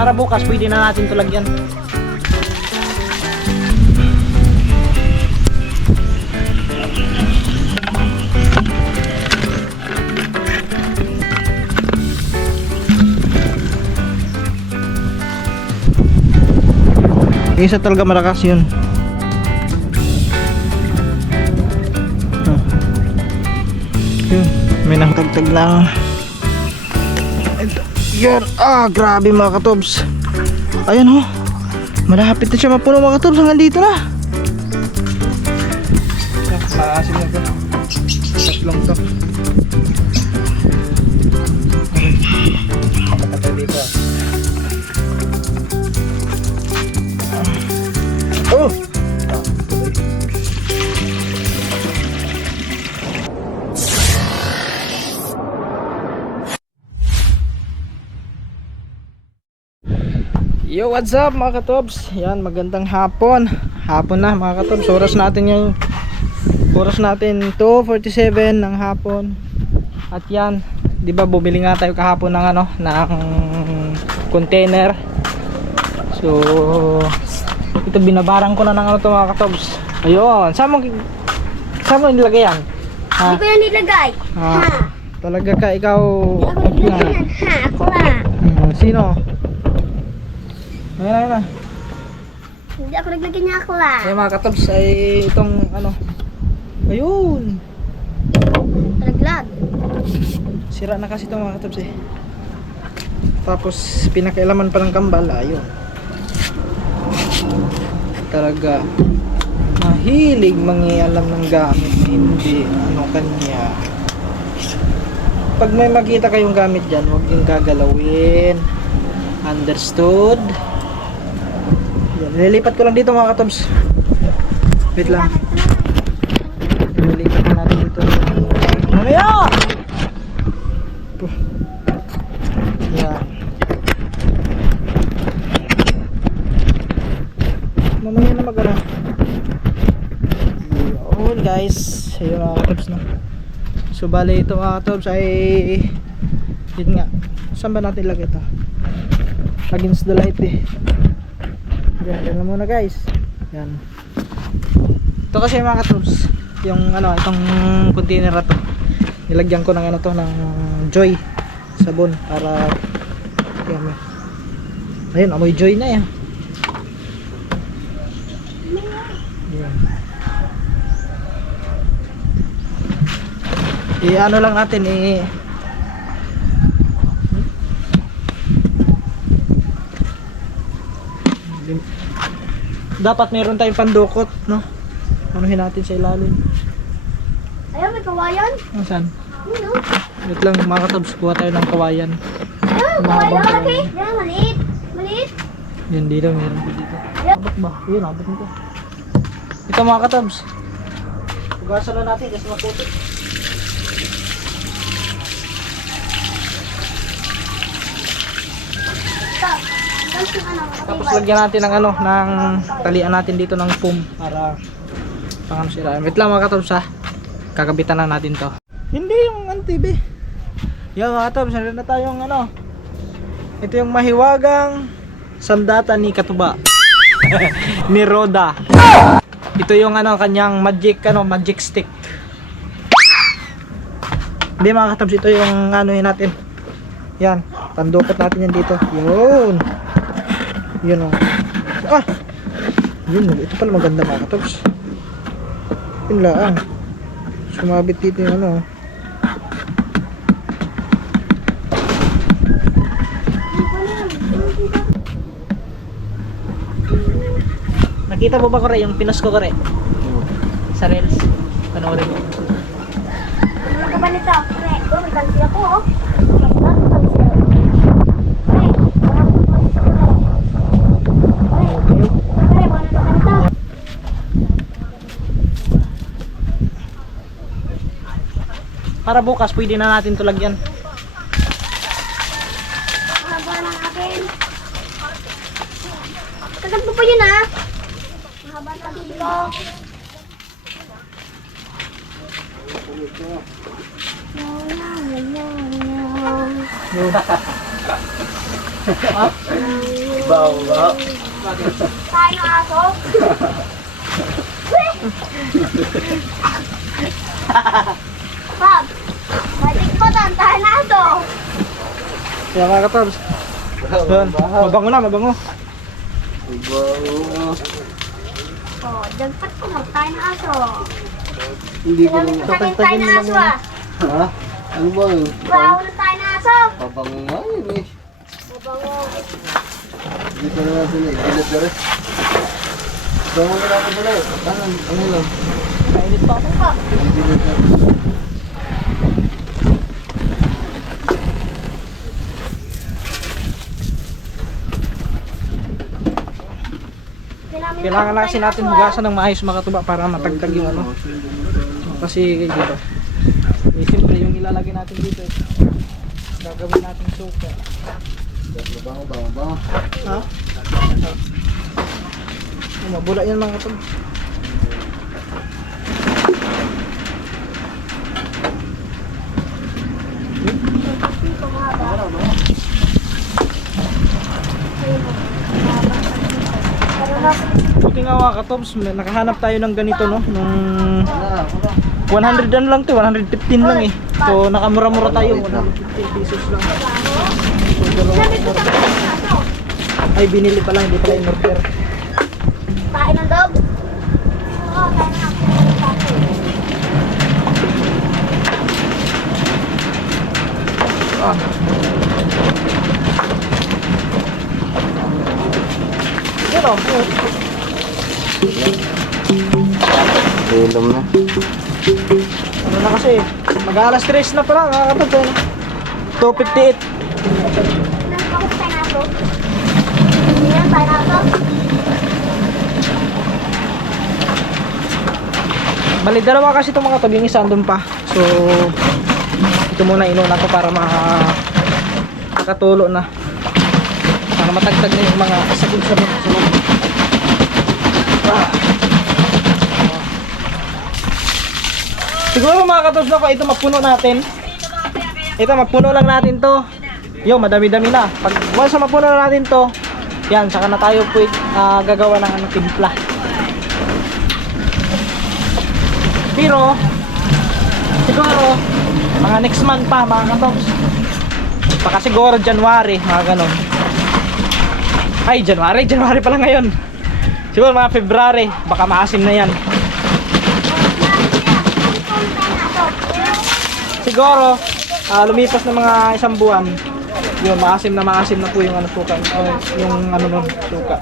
Para bukas pwede na natin ito lagyan. Isa talaga malakas yun. Yun, may nakatagtag lang. Ito, yun, grabe mga katobs. Ayan malapit na siya mapuno mga katobs. Hanggang dito na. Maasim na ito. Tatlong to. Patay dito. Oh! Yo, what's up mga katobs? Yan, magandang hapon. Hapon na mga katobs. Oras natin 2:47 ng hapon. At yan, 'di ba bumili nga tayo kahapon ng ng container. So, ito binabarang ko na ng to mga katobs. Ayun, saan mo nilagay yan? Hindi ko yan nilagay. Talaga ka ikaw? Ako yan. Ako lang. Sino? Ayan. Hindi ako naglagay niya, ako lang. Ayan mga katobs ay itong ayun. Nalaglag. Sira na kasi itong mga katobs eh. Tapos pinakailaman pa ng kambal. Ayun. Talaga mahilig mangialam ng gamit, hindi kanya. Pag may makita kayong gamit dyan, huwag yung gagalawin. Understood? Yan, nililipat ko lang dito mga katobs. Wait lang, nililipat ko natin dito. Mamaya! Yan. Mamaya na magana. Yun guys, ayun mga katobs na. So bali ito mga katobs ay yun nga, saan ba natin ilagay ito? Against the light eh. Yan na muna guys. Yan. Ito kasi mga katobs, yung itong container na to, nilagyan ko ng ng Joy sabon para yan. Ayun, amoy Joy na yan. I-ano lang natin dapat meron tayong pandukot, no? Anuhin natin sa ilalim. Ayun, may kawayan. Saan? Ano? Wait lang mga katobs, kuha tayo ng kawayan. Ayun, kawayan lagi. Yan, maliit. Maliit. Yan dito, meron ko dito. Abot ba? Yun, abot nito. Ito mga katobs, hugasan na natin kasi maputik. Tapos lagyan natin ng ng talian natin dito ng foam para sira. Wait lang mga katobs ha. Kakabitan na natin to. Hindi yung TV. Yan mga katobs, narin na tayong ito yung mahiwagang sandata ni Katuba. Ni Roda. Ito yung kanyang magic stick. Hindi mga katobs, ito yung natin. Yan, pandukot natin yan dito. Yun. Yun yun, ito pala maganda mga katobs. Yun lang. Sumabit dito yung Nakita mo ba kore yung pinos ko kore? Sa reels. Panoorin mo. Ano ka ba nito? May kansi ako Para bukas pwede na natin ito lagyan. Mahaba ng akin. Kagat mo pa yun Mahaba ng dito. Ha? Baw, baw. Tayo ng aso. Pag, matikpatan tayo ng aso. Kaya mga katabs. Yun, mabango na, mabango. Baw. Oh, dagpat ko lang tayo ng aso. Hindi ko Sabi tayo ng aso ah. Ha? Ano ba yun? Bawo na tayo ng aso. Pabango nga yun eh. Mabango. Dito na natin eh. Gilat na rin. Bango na natin pala eh. Ano lang? Mainit pa ako. Pa. Gilat na. Kailangan na kasi natin hugasan ng maayos mga katuba para matagtag yung ano. Kasi dito. Eh, siyempre yung ilalagay natin dito eh. Gagawin natin suka. Bango, bango, bango. Ha? Mabula yan mga katuba. Buti nga mga katobs, nakahanap tayo ng ganito no. Nung 100 dan lang to, 115 lang eh. So nakamura-mura tayo, 115 pesos lang. So dalawa. Ay binili pala, hindi pala in-order. Tayo ng dog. Oo, tayo ng aso. Ah. Yan o. Ilom na. Ano na kasi, mag-alas 3 na pala, nakakatag 2:58. Nakakot tayo ng aso. Hindi na tayo ng aso. Bali, dalawa kasi itong mga tabi, yung isa andun pa. So, ito muna inuna ko para makatulo na. Para matagtag na yung mga sabog-sabog sa loob. Siguro mga katubs na ko, ito mapuno natin. Ito mapuno lang natin to. Yo, madami-dami na. Pag once na mapuno na natin to, yan, saka na tayo pwede gagawa ng ano, timpla. Pero siguro mga next month pa mga katobs, baka siguro January, mga ganon. Ay January pa lang ngayon. Siguro mga February, baka maasim na yan. Siguro lumipas na mga isang buwan, yun maasim na po yung ano suka, yung ano nun suka.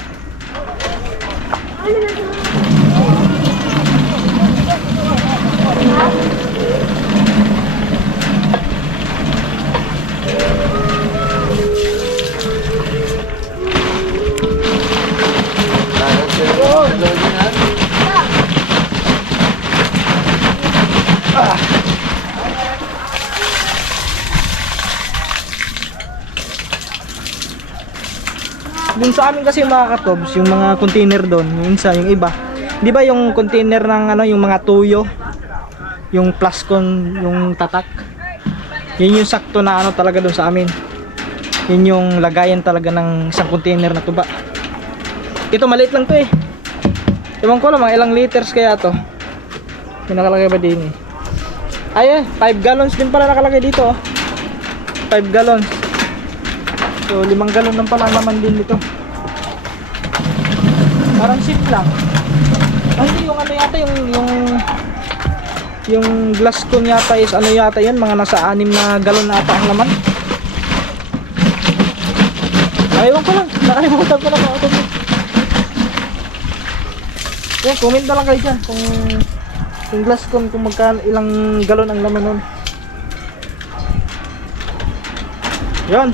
Dun sa amin kasi mga katobs, yung mga container doon, yung isa, yung iba. 'Di ba yung container ng ano, yung mga tuyo, yung plascon, yung tatak. Yun yung sakto na ano talaga doon sa amin. Yun yung lagayan talaga ng isang container na tuba. Ito maliit lang 'to eh. Ewan ko lang mga ilang liters kaya 'to. May nakalagay ba din eh? Ay, 5 gallons din pala nakalagay dito oh. 5 gallons. So 5 galon lang pala naman din dito. Parang ship lang. Ay, hindi yung ano yata yung glass con yata is ano yata yun, mga nasa 6 na galon na ata ang laman. Ayaw ko lang, nakalimutan ko na mga ito. Yan, comment na lang kayo dyan kung yung glass con kung magkano, ilang galon ang laman nun. Yun.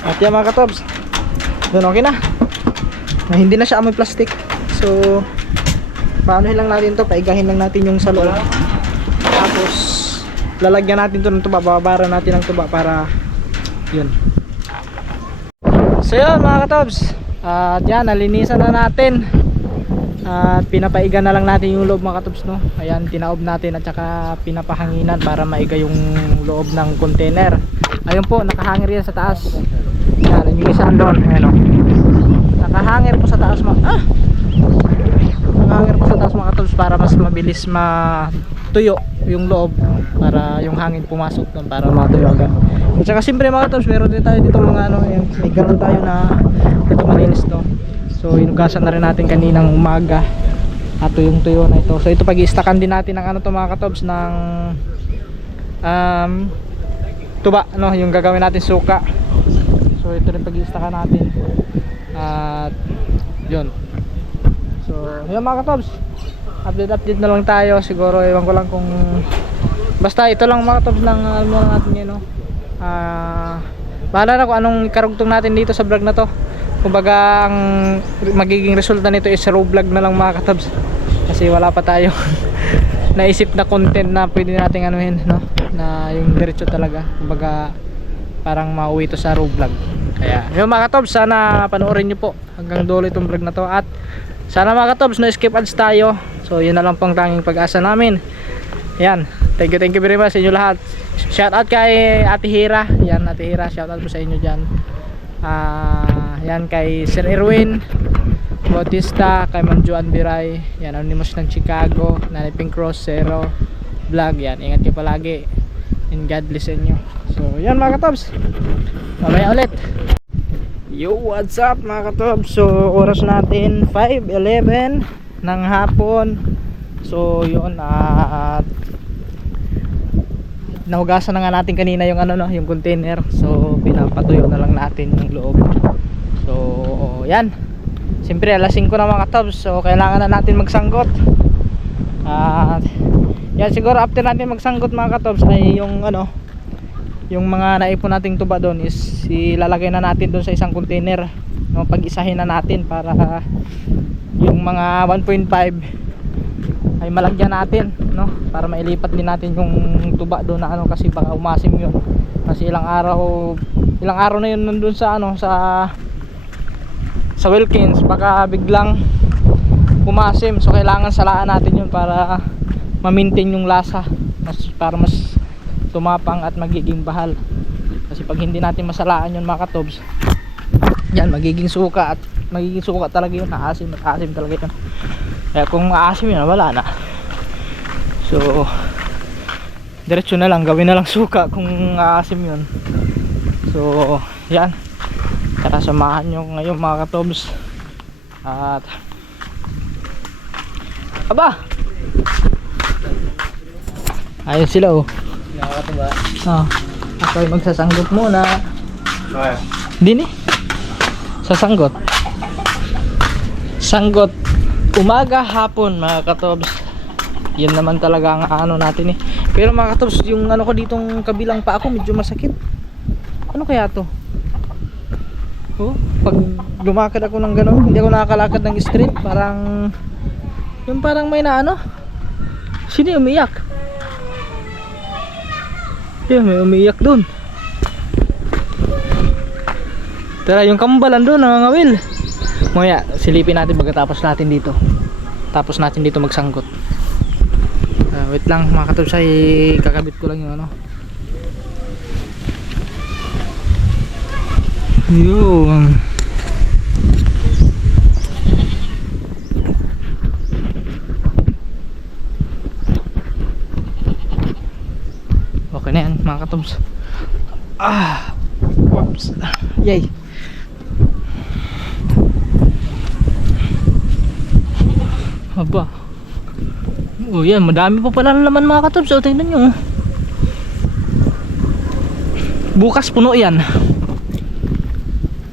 At yan mga katobs, dun okay na. Hindi na siya amoy plastic. So paano lang natin to, paigahin lang natin yung sa loob. Tapos lalagyan natin to ng tuba, bababaran natin ng tuba para yun. So yun mga katobs, at yan, nalinisan na natin. At pinapaiga na lang natin yung loob mga katobs no. Ayan, tinaob natin at saka pinapahanginan para maiga yung loob ng container. Ayun po, nakahangir yan sa taas. Yan, yung isa doon, ayan o. Nakahangir po sa taas nakahangir po sa taas mga katobs para mas mabilis matuyo yung loob, para yung hangin pumasok doon para matuyo agad. At saka siyempre mga katobs, meron din tayo dito mga ayan, may galon tayo na ito malinis to. So inugasan na rin natin kaninang umaga at tuyong tuyo na ito. So ito pag-i-stackan din natin ng ano to mga katobs, ng tuba, no, yung gagawin natin suka. So ito rin pag-i-stackan natin. At yun. So yun mga katobs, update na lang tayo. Siguro ewan ko lang kung basta ito lang mga katobs ng alam lang natin yun, no. Bahala na kung anong karugtong natin dito sa vlog na to. Kumbaga ang magiging resulta nito is raw vlog na lang mga katabs, kasi wala pa tayo naisip na content na pwede nating anuhin, no, na yung diretso talaga. Kumbaga parang mauwi to sa raw vlog. Kaya yun mga katabs, sana panoorin nyo po hanggang dulo itong vlog na to. At sana mga katabs, no skip ads tayo. So yun na lang pang tanging pag-asa namin. Yan, thank you very much sa inyo lahat. Shout out kay Ate Hira. Yan, Ate Hira, shout out po sa inyo dyan. Yan kay Sir Erwin Bautista, kay Ma'am Joan Biray, yan, Anonymous ng Chicago, Nanay Pink Cross Zero Vlog. Yan, ingat kayo palagi and God bless inyo. So yan mga katabs, mamaya ulit. Yo, what's up mga katabs? So oras natin 5:11 ng hapon. So yun, at nahugasan na nga natin kanina yung ano, no, yung container. So pinapatuyo na lang natin yung loob. So yan, siyempre alas 5 na mga katabs, so kailangan na natin magsanggot. At yan, siguro after natin magsanggot mga katabs ay yung ano, yung mga naipon nating tuba doon is ilalagay na natin doon sa isang container, no, pag-isahin na natin para yung mga 1.5 ay malagyan natin, no, para mailipat din natin yung tuba doon na ano, kasi baka umasim yun, kasi ilang araw na yun nandun sa ano, sa Wilkins, baka biglang umasim. So kailangan salaan natin yun para ma-maintain yung lasa, para mas tumapang at magiging bahal. Kasi pag hindi natin masalaan yun mga katobs, yan, magiging suka talaga yun, aasim talaga yun. Kaya kung maasim yun, wala na. So diretso na lang, gawin na lang suka kung aasim yun. So yan, tara samahan nyo ngayon mga katobs. At aba, ayun sila oh. Nakakatuba. Ako ay magsasanggot muna. Okay. Dini sasanggot, sanggot umaga hapon mga katobs. Yan naman talaga ang ano natin eh. Pero mga katobs, yung ano ko ditong kabilang pa ako medyo masakit. Ano kaya to? Oh, pag lumakad ako ng gano'n, hindi ako nakakalakad ng straight, parang yung parang may na ano, sino yung umiyak? Yun, may umiyak dun. Tara, yung kambalan dun, nangangawil. Maya, silipin natin pagkatapos natin dito. Tapos natin dito magsanggot. Wait lang mga katobs, ay kakabit ko lang yung ano. Yun. Okay na yan mga katobs. Whoops. Yay. Aba. Oh yan, madami pa pala ng laman mga katobs. O tingnan nyo. Bukas puno yan.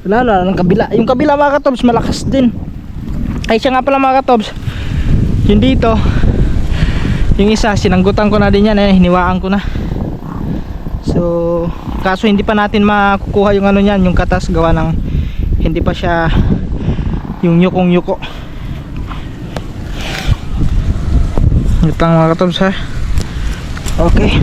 Wala ng kabila. Yung kabila mga katobs malakas din. Ay siya nga pala mga katobs, yung dito, yung isa sinanggutan ko na din yan, hiniwaan ko na. So kaso hindi pa natin makukuha yung ano niyan, yung katas, gawa ng hindi pa siya yung yukong yuko. Ito lang mga katobs ha. Okay.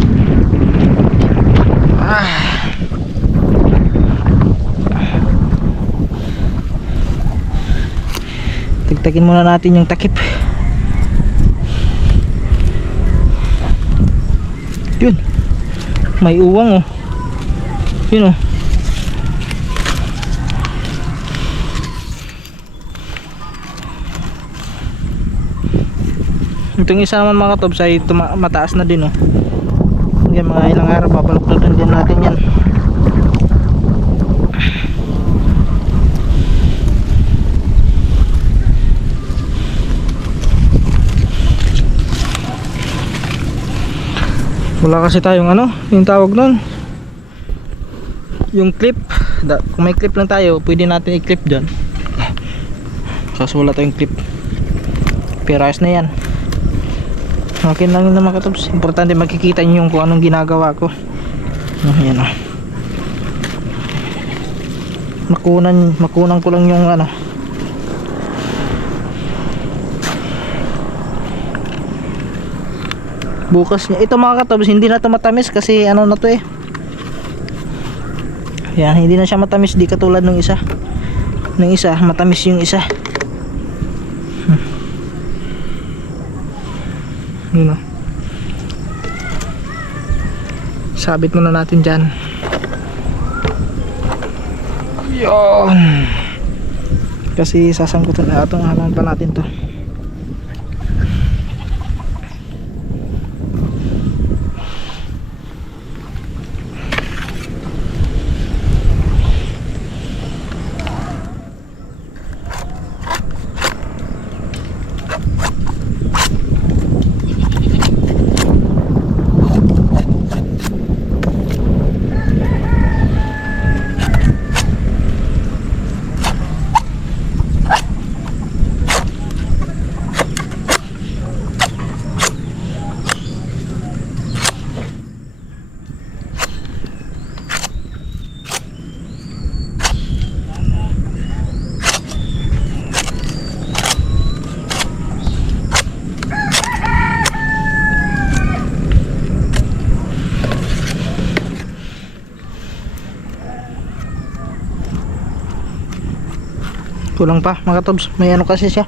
Tagtagin muna natin yung takip. Yun, may uwang oh. Yun oh. Itong isa naman mga katobs ay mataas na din, oh. Yan, mga ilang araw babaluktutin din natin yan. Wala kasi tayong ano, yung tawag nun, yung clip. Kung may clip lang tayo, pwede natin i-clip dyan. Kaso wala tayong clip. Pero ayos na yan. Okay lang yun naman katobs. Importante makikita nyo yung kung anong ginagawa ko. Ayan, oh. Makunan ko lang yung ano. Bukas niya. Ito mga katobs, hindi na ito matamis kasi ano na to eh. Yan, hindi na siya matamis, di katulad ng isa. Ng isa, matamis yung isa. Yun, oh. Sabit muna natin dyan. Yun. Kasi sasangkutan na itong halaman pa natin to. Kulang pa mga tobs, may ano kasi siya.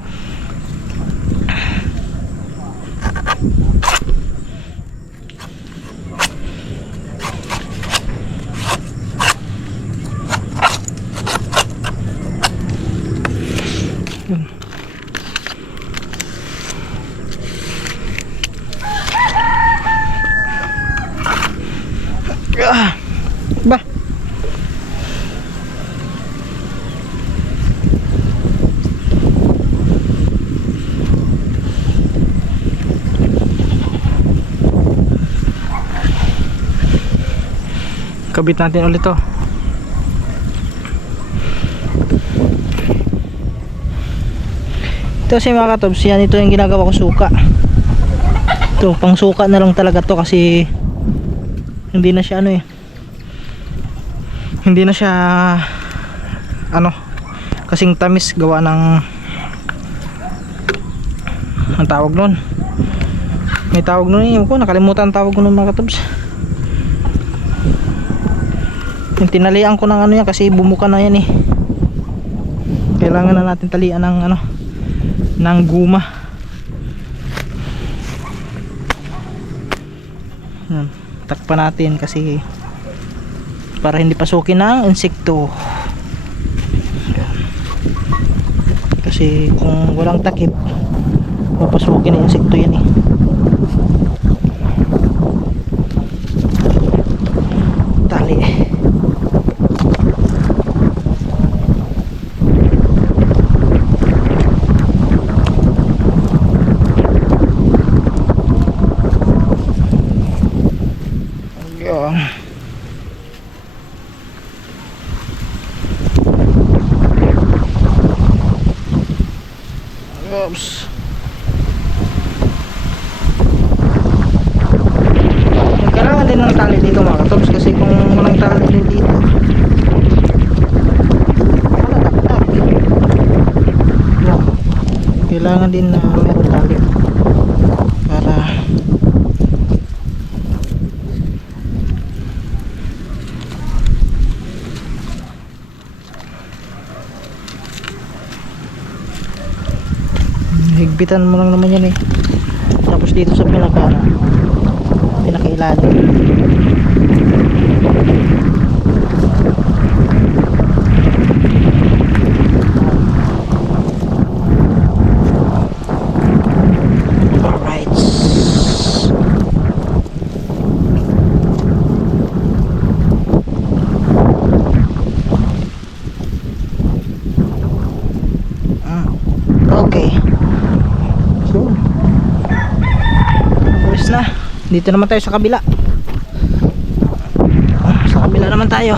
Ba, kabit natin ulit to. Ito kasi mga katobs, yan, ito yung ginagawa ko suka. Ito, pang suka na lang talaga to kasi hindi na siya ano eh. Hindi na siya ano, kasing tamis gawa ng ang tawag nun. May tawag nun eh, ko nakalimutan ang tawag nun mga katobs. Yung tinalian ko ng ano yan kasi bumuka na yan eh. Kailangan na natin talian ng ano, ng guma. Yan, takpan natin kasi para hindi pasukin ng insekto. Yan. Kasi kung walang takip papasukin ng insekto yan eh. Tali eh. Oops. Kailangan din ng tali dito mga katobs kasi kung walang tali din dito malagaktak. Kailangan din na meron tali para higpitan mo lang naman yan eh. Tapos dito sa pinakailalim alright. Dito naman tayo sa kabila. Sa kabila naman tayo.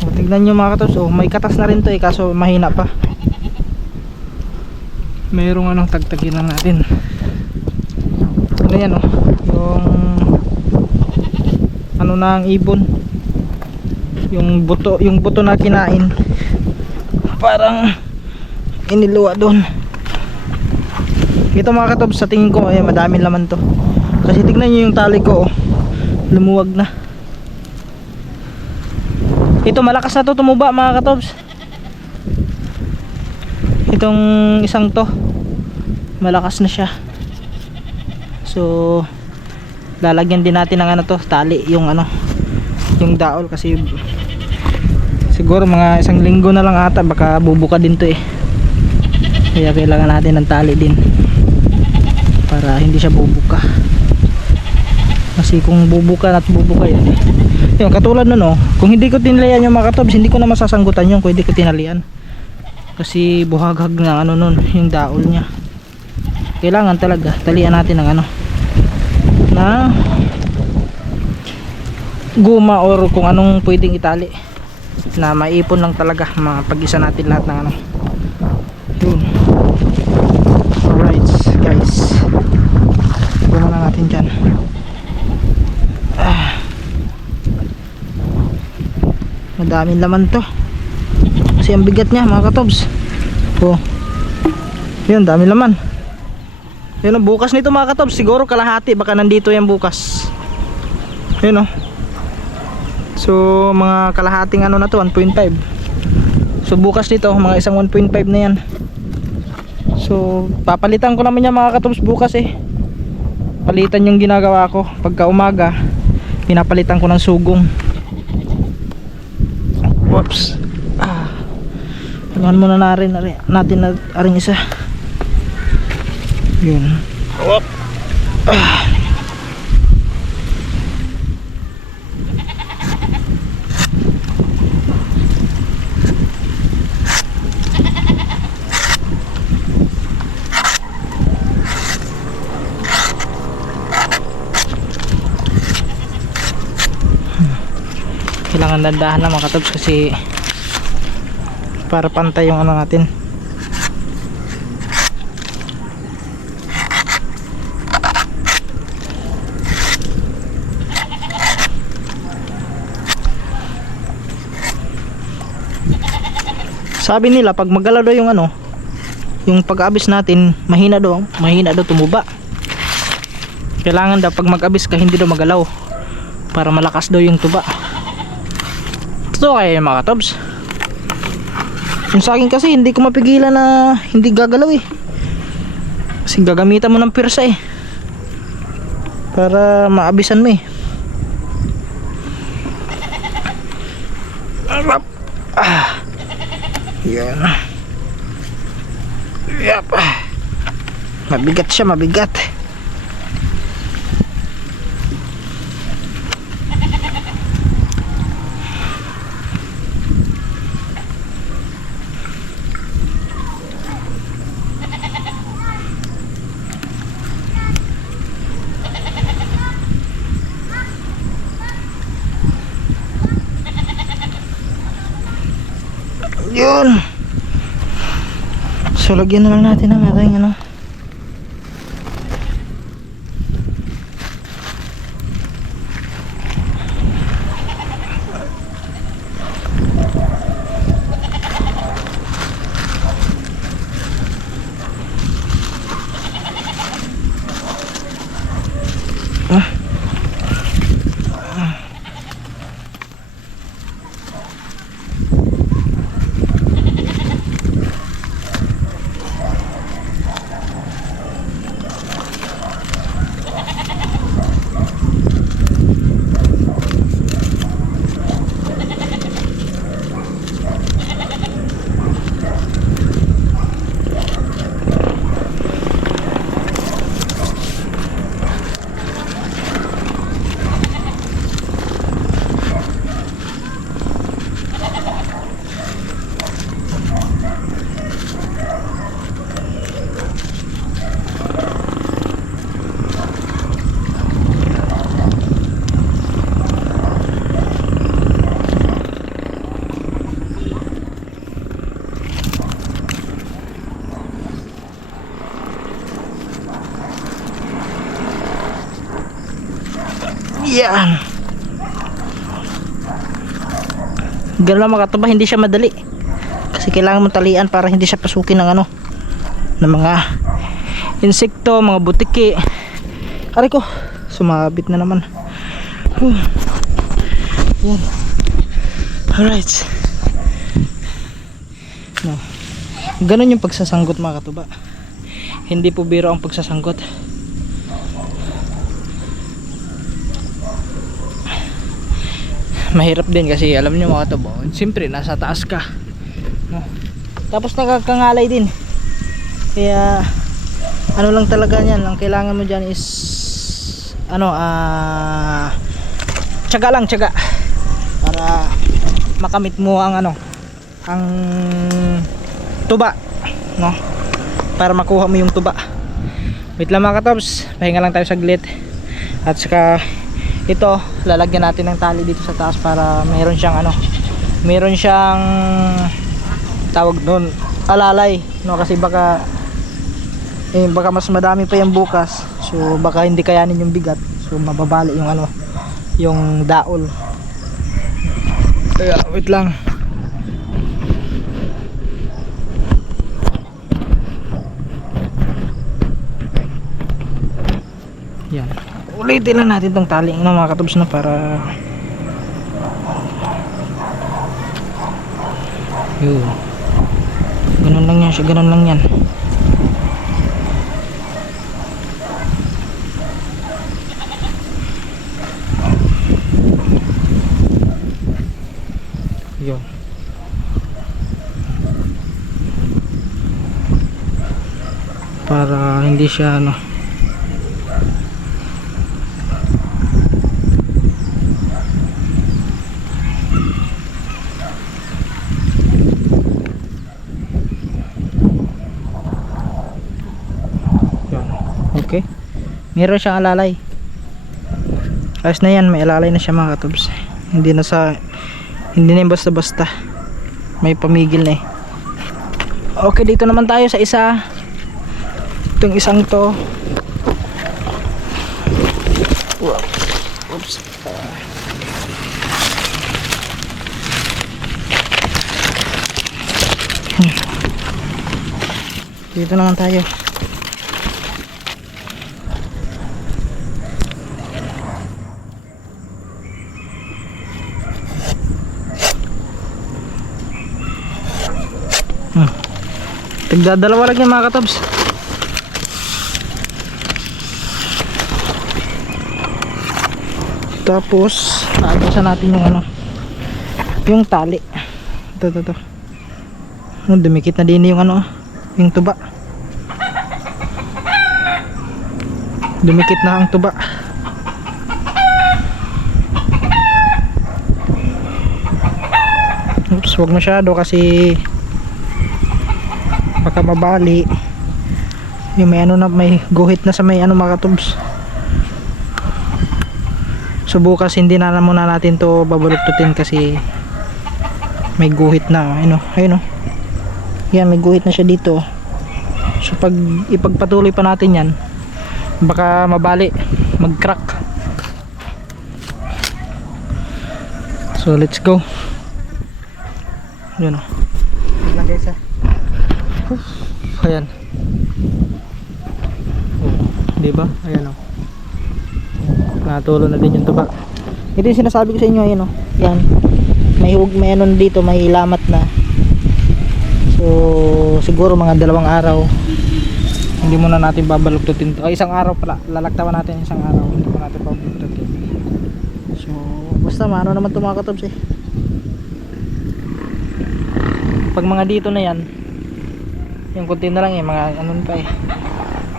O, tignan nyo mga katops. Oh, may katas na rin to kaso mahina pa. Mayroong anong tagtagin lang natin. Ano yan yung ano na ang ibon, yung buto na kinain, parang iniluwa doon. Ito mga katops, sa tingin ko madaming laman to kasi tignan nyo yung tali ko lumuwag na. Ito malakas na to tumuba mga katops. Itong isang to malakas na siya. So lalagyan din natin ng tali, yung daol kasi siguro mga isang linggo na lang ata baka bubuka din to kaya kailangan natin ng tali din para hindi siya bubuka. Kasi kung bubuka at bubuka yun katulad nun kung hindi ko tinalian yung mga katobs, hindi ko na masasanggutan yun kung hindi ko tinalian kasi buhaghag na nun yung daol niya. Kailangan talaga talian natin ng na guma or kung anong pwedeng itali na maipon lang talaga pag-isa natin lahat ng yun. Alright guys, guma na natin dyan. Madaming laman to kasi ang bigat niya mga katobs. Yun, dami laman. Yun, bukas nito mga katobs, siguro kalahati, baka nandito yan bukas. Yun so mga kalahating na to, 1.5. So bukas nito mga isang 1.5 na yan. So papalitan ko naman yan mga katobs bukas palitan yung ginagawa ko pagka umaga, pinapalitan ko ng sugong. Whoops. Hanggang muna natin na aring isa. Yun. Whoop. Kailangan dandahan na mga katobs kasi para pantay yung natin. Sabi nila pag magalaw daw yung yung pag-abis natin mahina daw tumuba. Kailangan daw pag mag-abis ka hindi daw magalaw para malakas daw yung tuba. Totoo kaya yung mga katobs? Yung sa akin kasi hindi ko mapigilan na hindi gagalaw kasi gagamitan mo ng pirsa para maabisan mo yan. Yep. Mabigat siya, mabigat. Yun. So lagyan na lang natin ang ating Yan. Ganun lang mga katuba, hindi siya madali. Kasi kailangan mo talian para hindi siya pasukin ng ano, ng mga insekto, mga butiki. Aray ko, sumabit na naman. Yan. Alright. No. Ganun yung pagsasanggot mga katuba. Hindi po biro ang pagsasanggot. Mahirap din kasi alam nyo mga katuba, siyempre nasa taas ka, no? Tapos nakakangalay din. Kaya ano lang talaga yan, ang kailangan mo dyan is ano, tiyaga lang, tiyaga para makamit mo ang ano, ang tuba, no? Para makuha mo yung tuba. Wait lang mga katobs, pahinga lang tayo saglit. At saka ito, lalagyan natin ng tali dito sa taas para meron siyang ano, meron siyang tawag doon, alalay, no? Kasi baka baka mas madami pa yung bukas, so baka hindi kayanin yung bigat, so mababali yung ano, yung daol. Kaya wait lang. Yan, ulitin lang natin tong tali ng mga katubs na para yun, ganun lang yan siya, ganun lang yan. Yun. Para hindi siya ano, okay, meron siyang alalay. Ayos na yan, may alalay na siya mga katubs. Hindi na yung basta basta, may pamigil na eh. Okay, dito naman tayo sa isa, itong isang to. Oops. Dito naman tayo. Tagdadalawa lang yan mga katobs. Tapos naagasan natin yung ano, yung tali. Ito. Dumikit na din yung ano, yung tuba. Dumikit na ang tuba. Oops, wag masyado kasi baka mabali yung may ano na, may guhit na sa may ano mga katubs. So bukas hindi na muna natin to babaluktutin kasi may guhit na, ayun o. Yan, may guhit na siya dito. So pag ipagpatuloy pa natin yan, baka mabali, mag crack. So let's go. Yun o. Wait lang guys ha. Ayan. Diba? Ayan o. Natulo na din yung tuba. Ito yung sinasabi ko sa inyo. Ayan o. Yan. May ano dito. May lamat na. So siguro mga 2 araw. Hindi muna natin babaluktutin to. Isang araw pala. Lalaktawan natin isang araw. Hindi muna natin babaluktutin. So basta maano naman ito mga katobs eh. Pag mga dito na yan, yung kunti na lang eh, mga ano pa eh,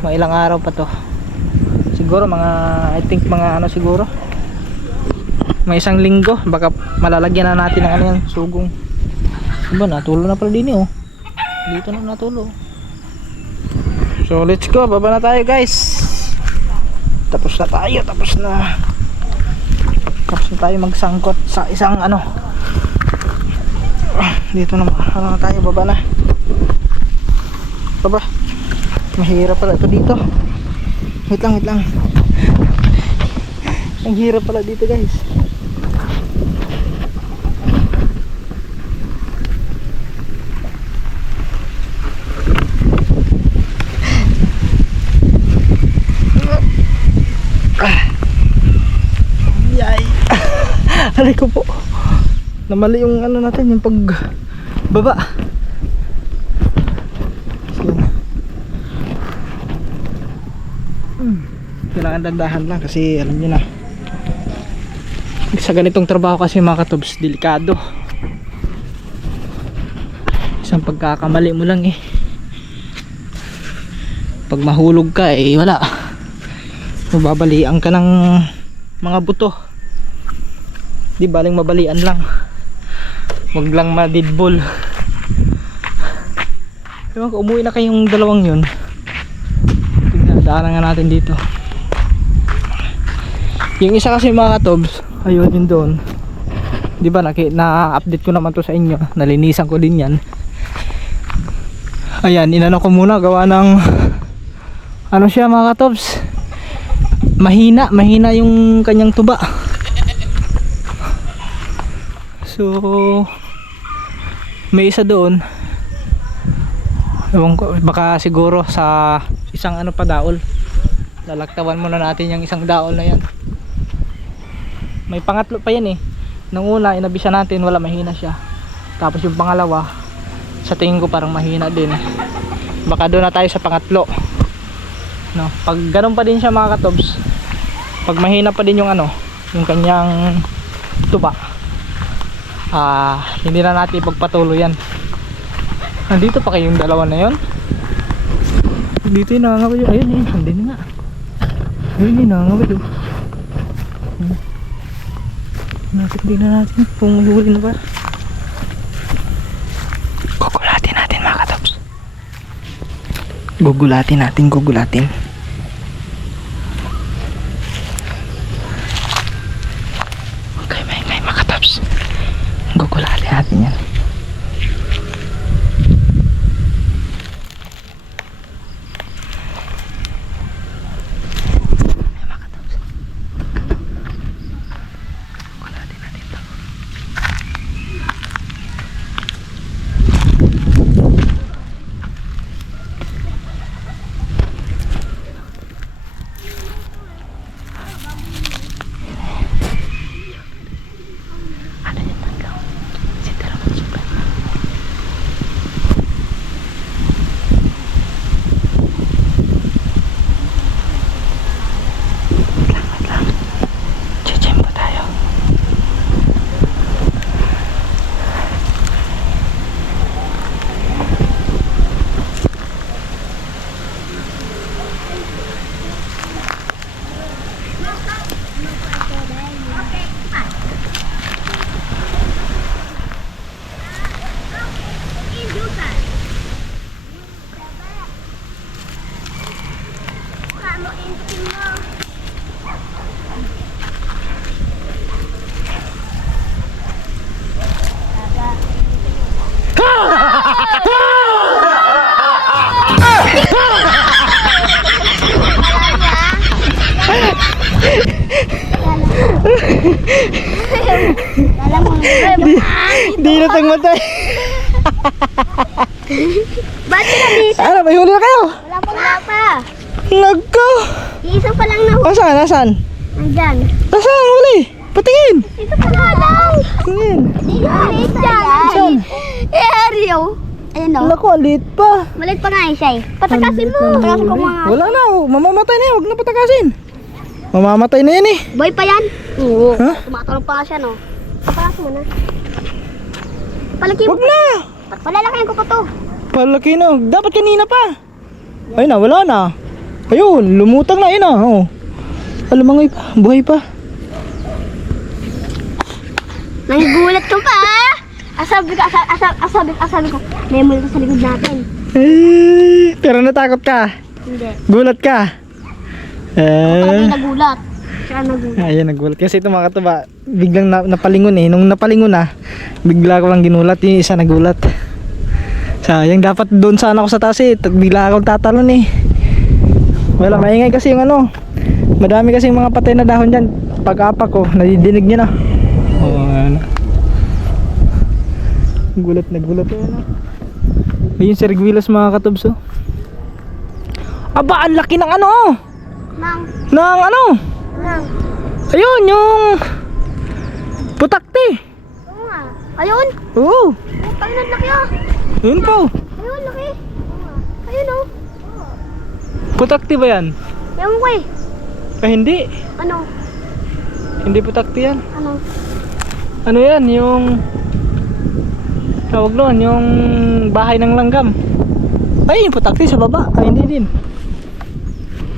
mga ilang araw pa to siguro, mga I think mga ano siguro, may 1 linggo baka malalagyan na natin ng ano yan, sugong. Diba, natulo na pala din eh oh. Dito na natulo. So let's go, baba na tayo guys. Tapos na tayo magsangkot sa isang ano. Dito na ano na tayo, baba na. Baba, mahirap pala ito dito. Wait lang. Ang hirap pala dito guys. Yay! Aray ko po. Namali yung ano natin, yung pagbaba. Kailangan dandahan lang kasi alam nyo na, sa ganitong trabaho kasi mga katobs, delikado. Isang pagkakamali mo lang eh, pag mahulog ka eh wala, mababalian ka ng mga buto. Di baling mabalian lang, wag lang madidbol. Ewan ko, umuwi na kayong dalawang yun. Tingnan, daanan nga natin dito. Yung isa kasi mga katobs, ayun yun doon. Di ba na-update ko naman to sa inyo, nalinisan ko din yan. Ayan, inano ko muna, gawa ng ano siya mga katobs, mahina yung kanyang tuba. So may isa doon, ewan ko, baka siguro sa isang ano pa daol, lalaktawan muna natin yung isang daol na yan. May pangatlo pa yan eh. Nung una inabisa natin, wala, mahina siya. Tapos yung pangalawa, sa tingin ko parang mahina din. Baka doon na tayo sa pangatlo. No, pag ganun pa din siya mga katobs, pag mahina pa din yung ano, yung kanyang tuba, hindi na natin ipagpatuloy yan. Nandito pa kayong dalawa na yon. Dito yung nangangawid yun. Ayun eh, andin nga. Ayun yung nangangawid yun. Natin din na natin kung mahuli na ba. Gugulatin natin mga katobs. Gugulatin. Okay, may mga katobs. Gugulatin natin yan. Di na tagmatay. Ba't ka dito? Ano, may huli na kayo? Wala pa. Nagko. Isa pa lang na Nasaan? Nandyan. Nasaan huli? Patingin. Isa pa lang. Tingin. Saan? Aerial. Ayun o. Wala ko, alit pa. Malit pa nga siya eh. Patakasin mo. Patakasin ko mga. Wala na, mamamatay na yan. Huwag na patakasin. Mamamatay na yan eh. Boy pa yan? Oo. Ha? Tumatalong pa nga siya no. Patakasin mo na. Palaki mo. Huwag na. Palalakayin ko pa to. Palaki na. Dapat kanina pa. Ayun na, wala na. Ayun, lumutang na yun ah. Oh. Alamangay pa, buhay pa. Nangigulat ko pa. Asabi ko, may multo sa likod natin. Eh, pero natakot ka. Hindi. Gulat ka. Talagang nagulat. Siya nagulat. Ayan, nagulat. Kasi ito mga katuba, biglang napalingon eh. Nung napalingon na, bigla ko lang ginulat. Yung isa nagulat. Sayang, dapat doon sana ako sa taas eh. Bigla akong tatalon eh. Wala, maingay kasi yung ano. Madami kasi yung mga patay na dahon dyan. pag-apa ko, nadidinig niya na. Oo, ano. Gulat na gulat na. Ayun si Reguilas mga katubs, oh. Aba, ang laki ng ano, oh. Nang. Ng ano? Nang. Ayun, yung putakti. Oo nga. Ayun. Oo. Ayun, ang laki ah. Ayun po. Ayun, laki. Ayun oh. Putakti ba yan? Ewan ko eh. Hindi. Ano? Hindi putakti yan. Ano? Ano yan? Yung tawag doon, yung bahay ng langgam. Ay, yung putakti sa baba. Ay, hindi din.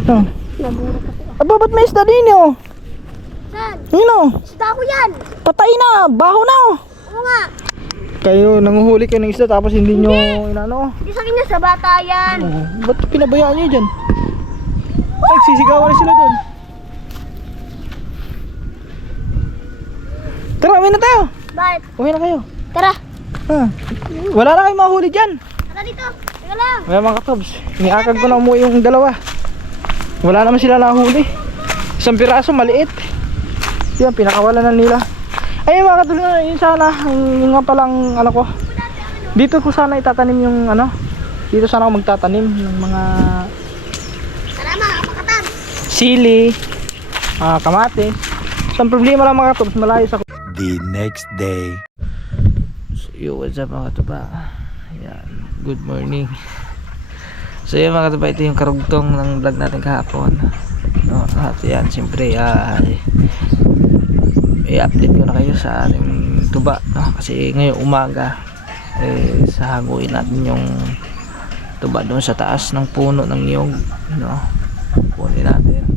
Oh. Nabura kasi ah. Aba, ba't may isda din oh? Saan? Yun oh. Sita ko yan. Patay na. Baho na oh. Oo nga. Kayo, nanguhuli kayo ng isda tapos hindi nyo inano. Di sa kanya sa bata yan. Oh. Ba't pinabayaan nyo dyan? Nagsisigawan na sila doon. Tara, uwi na tayo. Bakit? Uwi na kayo. Tara. Ah. Wala na kayong mahuli dyan. Tara dito. Teka lang. Kaya mga katobs, niakag ko na umuwi yung dalawa. Wala naman sila nahuli. Isang piraso, maliit. Yan, pinakawalan na nila. Ay mga katobs, yun sana, yung nga palang ano ko. Dito ko sana itatanim yung ano. Dito sana ako magtatanim ng mga Tara mga kapakatan. sili, kamatis. Isang problema lang mga katobs, malayo sa The next day. So, yo, what's up mga katuba? Ayan, good morning. So yun mga katuba, ito yung karugtong ng vlog natin kahapon, no? At yan, siyempre i-update ko na kayo sa ating tuba, no? Kasi ngayong umaga sahanguin natin yung tuba doon sa taas ng puno ng niyog, no? Punin natin.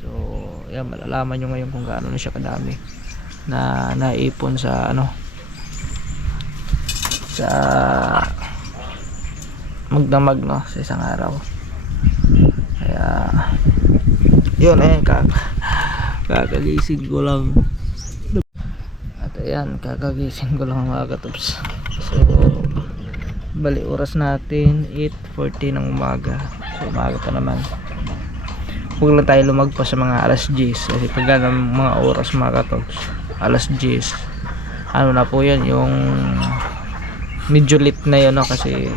So yan, malalaman nyo ngayon kung gaano na siya kadami na naipon sa ano, sa magdamag, no, sa isang araw. Kaya yun kakagising ko lang. At ayan, kakagising ko lang mga katops. So bali oras natin 8:40 ng umaga. So umaga pa naman. Huwag lang tayo lumagpas sa mga alas 10 kasi pag ng mga oras mga katops, alas 10 ano na po yan, yung medyo lit na yun, no? Kasi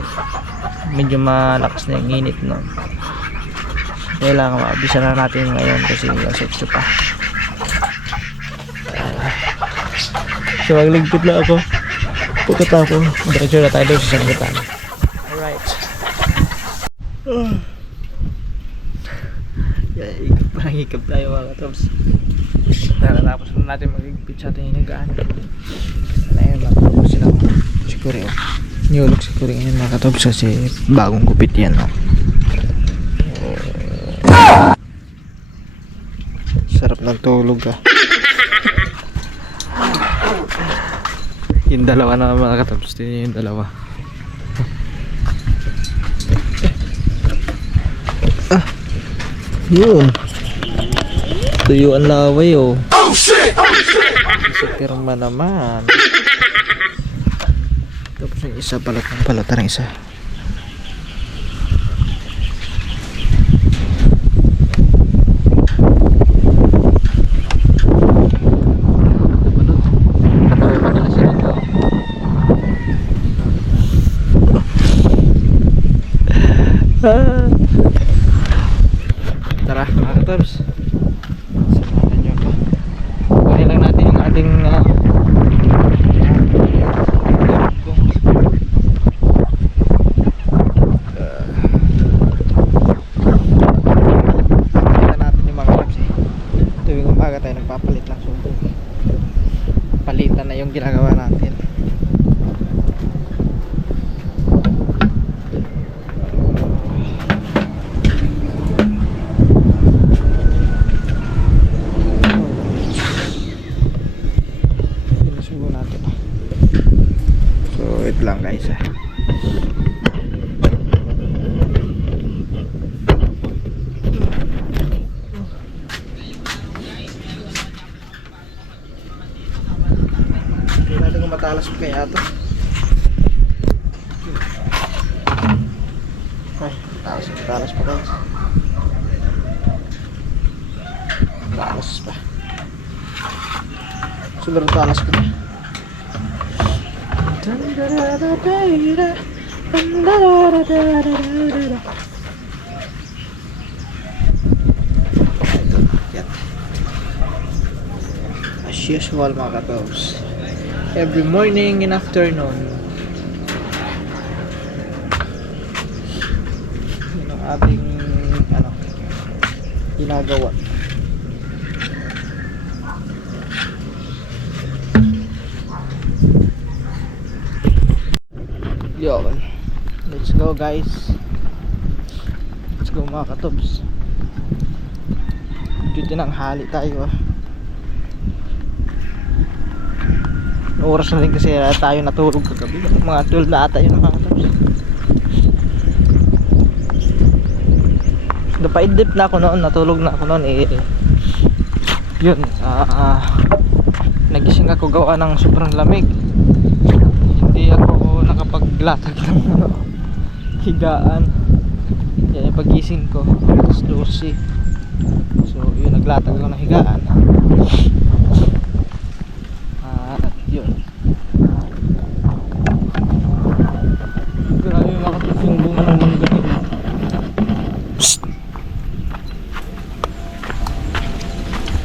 medyo malakas na yung init, no? Kailangan maabisa na natin ngayon kasi alas 8 pa. So magligpit na ako. Pagkatapos diretso na tayo doon sa sanggatan. Alright. Parang hikap tayo mga katops. Tapos na natin magigpit sa ating hinigaan. Ayun, magpapag sila siguro. Niyulog siguro yun mga katops kasi bagong gupit yan, no? Sarap ng tulog ah. Yung dalawa na mga katops, tingnan yung dalawa. Yun. Tuyo ang laway oh. Oh shit! Oh shit! Isa pirma naman. Tapos yung isa balata ng isa. Tara mga katabs, samahan nyo ako. Kunin lang natin yung ating kita natin yung mga katabs eh. Tuwing umaga tayo nagpapalit lang sundo. Palitan na yung ginagawa natin. Lang guys hindi natin kung matalas pa kaya ito. Ay, matalas pa guys. Matalas pa. Sobrang talas ko na. As usual mga katos, every morning and afternoon, yun ang ating ginagawa. Yun, let's go guys, let's go mga katobs. Dito nang hali tayo oras na rin kasi tayo natulog kagabi, mga 12 na ata yun mga katobs. Napaidip na ako noon, natulog na ako noon yun, nagising ako gawa ng sobrang lamig. Hindi ako nakapaglatag ng higaan. Yan yung pagising ko, alas 12. So yun, naglatag ako ng higaan. At yun, grabe makatulog yung bunga ng mangga nila.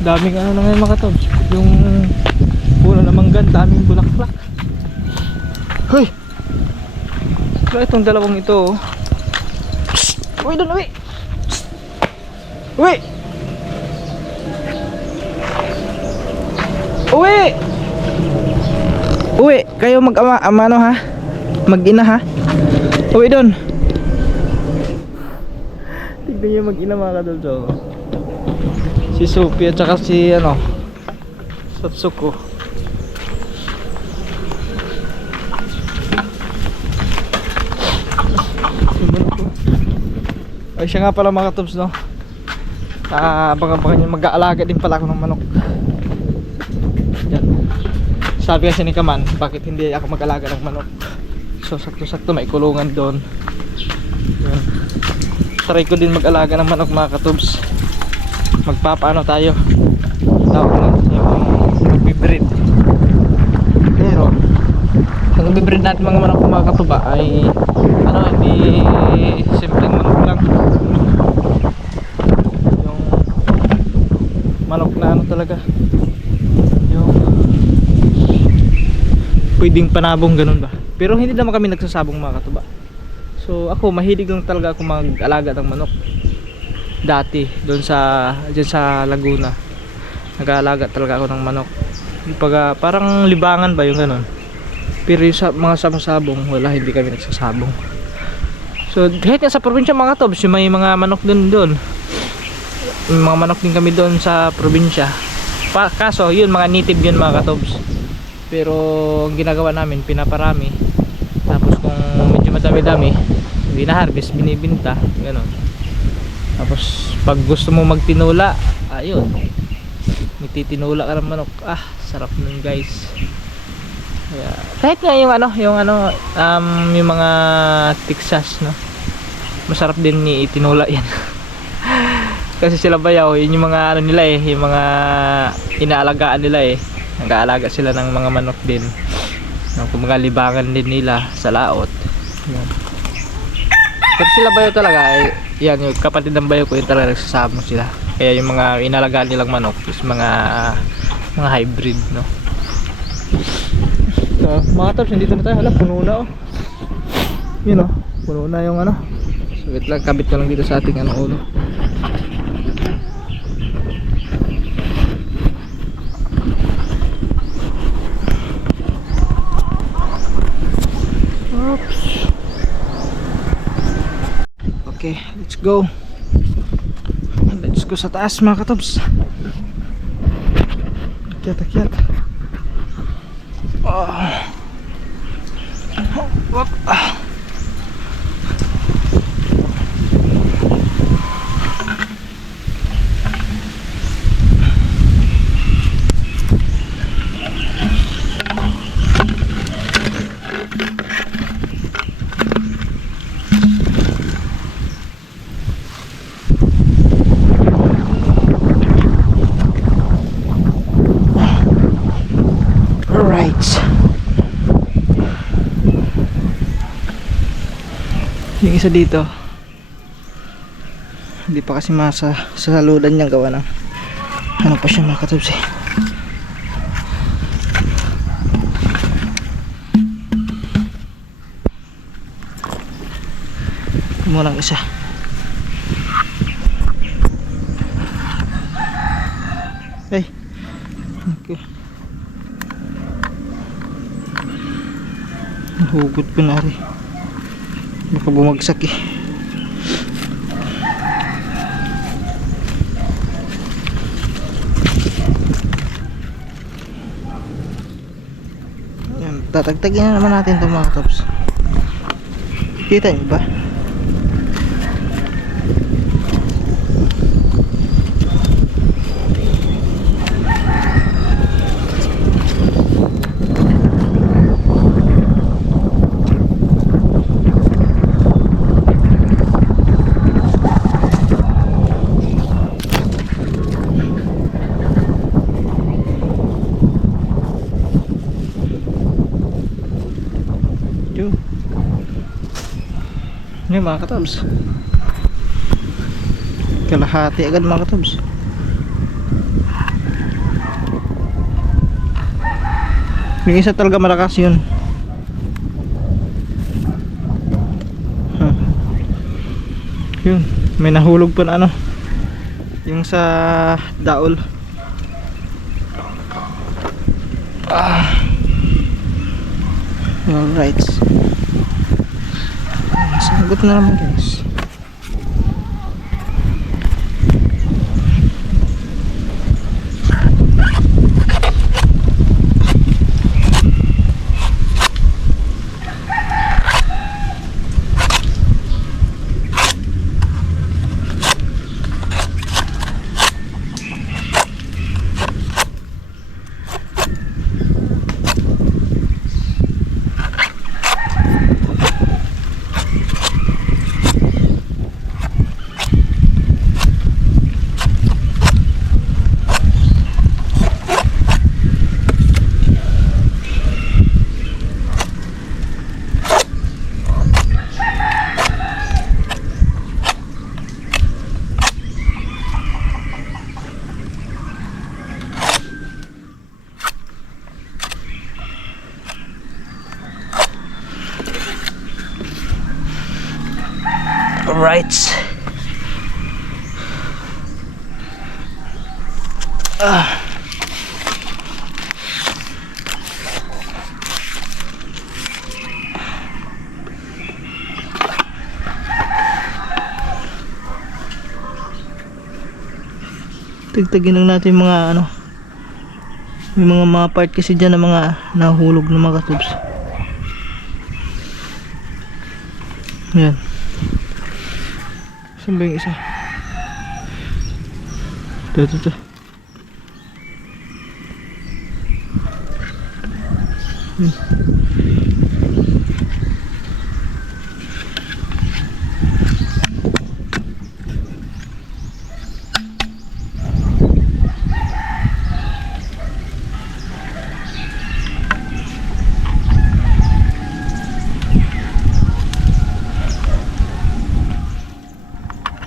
Daming na ngayon makatob. Yung puno na manggan, daming bulaklak. Hoy! So itong dalawang ito. Uy, doon, uwi! Uwi! Uwi! Uwi! Kayo mag-ama, amano ha? Mag-ina ha? Uwi doon! Tignan nyo mag-ina mga kadol. Si Sophie at saka si Satsuko. Ay siya nga pala mga katobs, no? Baka nyo mag-aalaga din pala ako ng manok. Yan. Sabi kasi ni Kaman, bakit hindi ako mag-alaga ng manok? So sakto-sakto may kulungan doon. Yan. Try ko din mag-alaga ng manok mga katobs. Magpapaano tayo, yung magbibreed. Pero ang magbibreed natin mga manok mga katuba ay hindi simpleng manok lang. Yung manok na talaga, yung pwedeng panabong, ganun ba. Pero hindi naman kami nagsasabong mga katuba. So ako, mahilig lang talaga ako mag-alaga ng manok. Dati doon diyan sa Laguna, nag-aalaga talaga ako ng manok. Parang libangan ba yung ganun. Pero yung mga sabong-sabong, wala, hindi kami nagsasabong. So kahit sa probinsya mga katobs, yung may mga manok doon. May mga manok din kami doon sa probinsya. Kaso yun, mga native yun mga katobs. Pero ang ginagawa namin, pinaparami. Tapos kung medyo madami-dami, bina-harvest, binibinta, ganun. Tapos pag gusto mo magtinula, ayun, magtitinula ka ng manok. Sarap nun guys. Kaya, kahit nga yung yung mga Texas, no, masarap din ni itinula yan. Kasi sila bayaw, yun yung mga nila yung mga inaalagaan nila nag-aalaga sila ng mga manok din, kung mga libangan din nila sa laot. Yan. Pero sila bayaw talaga yan, yung kapatid ng bayo ko yung talaga nagsasabong sila. Kaya yung mga inalagaan nilang manok is mga hybrid, no. So mga tops, nandito na tayo. Hala, puno na yun puno na yung so wait lang, kabit ko lang dito sa ating ulo. Oops. Okay, let's go. Let's go sa taas mga katobs. Akyat. Wop. Yung isa dito, hindi pa kasi sa saludan niya gawa ng ano pa siya mga katabs eh. Kumulang isa. Ay, okay. Nahugot ko na rin. Baka bumagsak eh. Yan, tatagtagin na naman natin itong mga tops. Kita niyo ba? Ini mga katabs, kalahati agad mga katabs. Yung isa talaga malakas yun. Yun, may nahulog pa na ano, yung sa daol. Alright, sagot na naman guys. Alright. Tagtagin lang natin mga ano, may mga part kasi dyan na mga nahulog na mga katubs. Yan. Saan ba yung isa? Ito.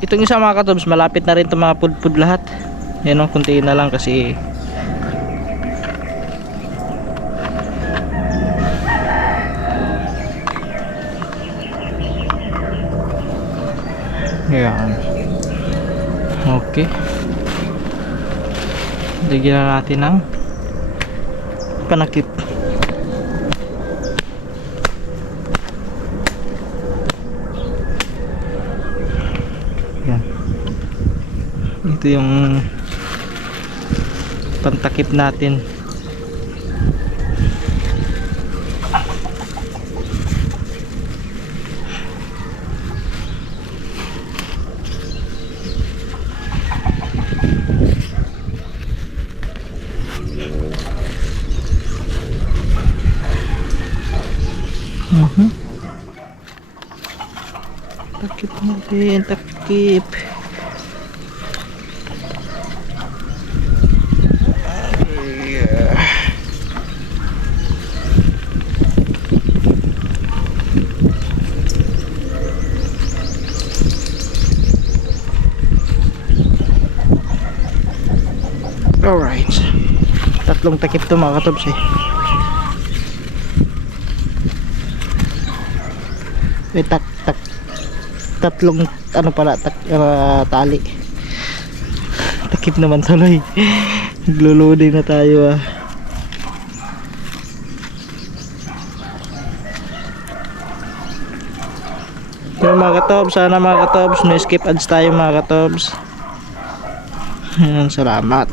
Itong isa mga katubs, malapit na rin itong mga pudpud lahat. Yan o, kunti na lang kasi yan. Okay, lagyan na natin ng panakip. Yan, ito yung pantakip natin. Takip natin, takip. Alright. Tatlong takip to mga katobs eh. Tatlong ano pala tali. Takip naman tuloy. Naglo-loading na tayo ah. Yung mga katobs, sana mga katobs, no skip ads tayo mga katobs. Ayan, salamat.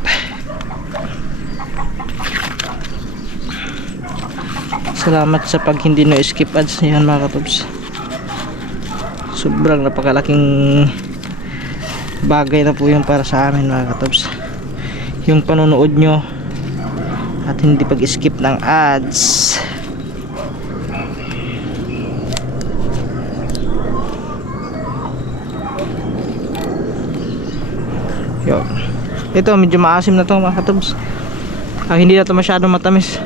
Salamat sa pag hindi no skip ads. Ayan mga katobs. Sobrang napakalaking bagay na po yung para sa amin mga katobs. Yung panonood nyo at hindi pag-skip ng ads. Yo. Ito medyo maasim na to mga katobs. Hindi na to masyadong matamis.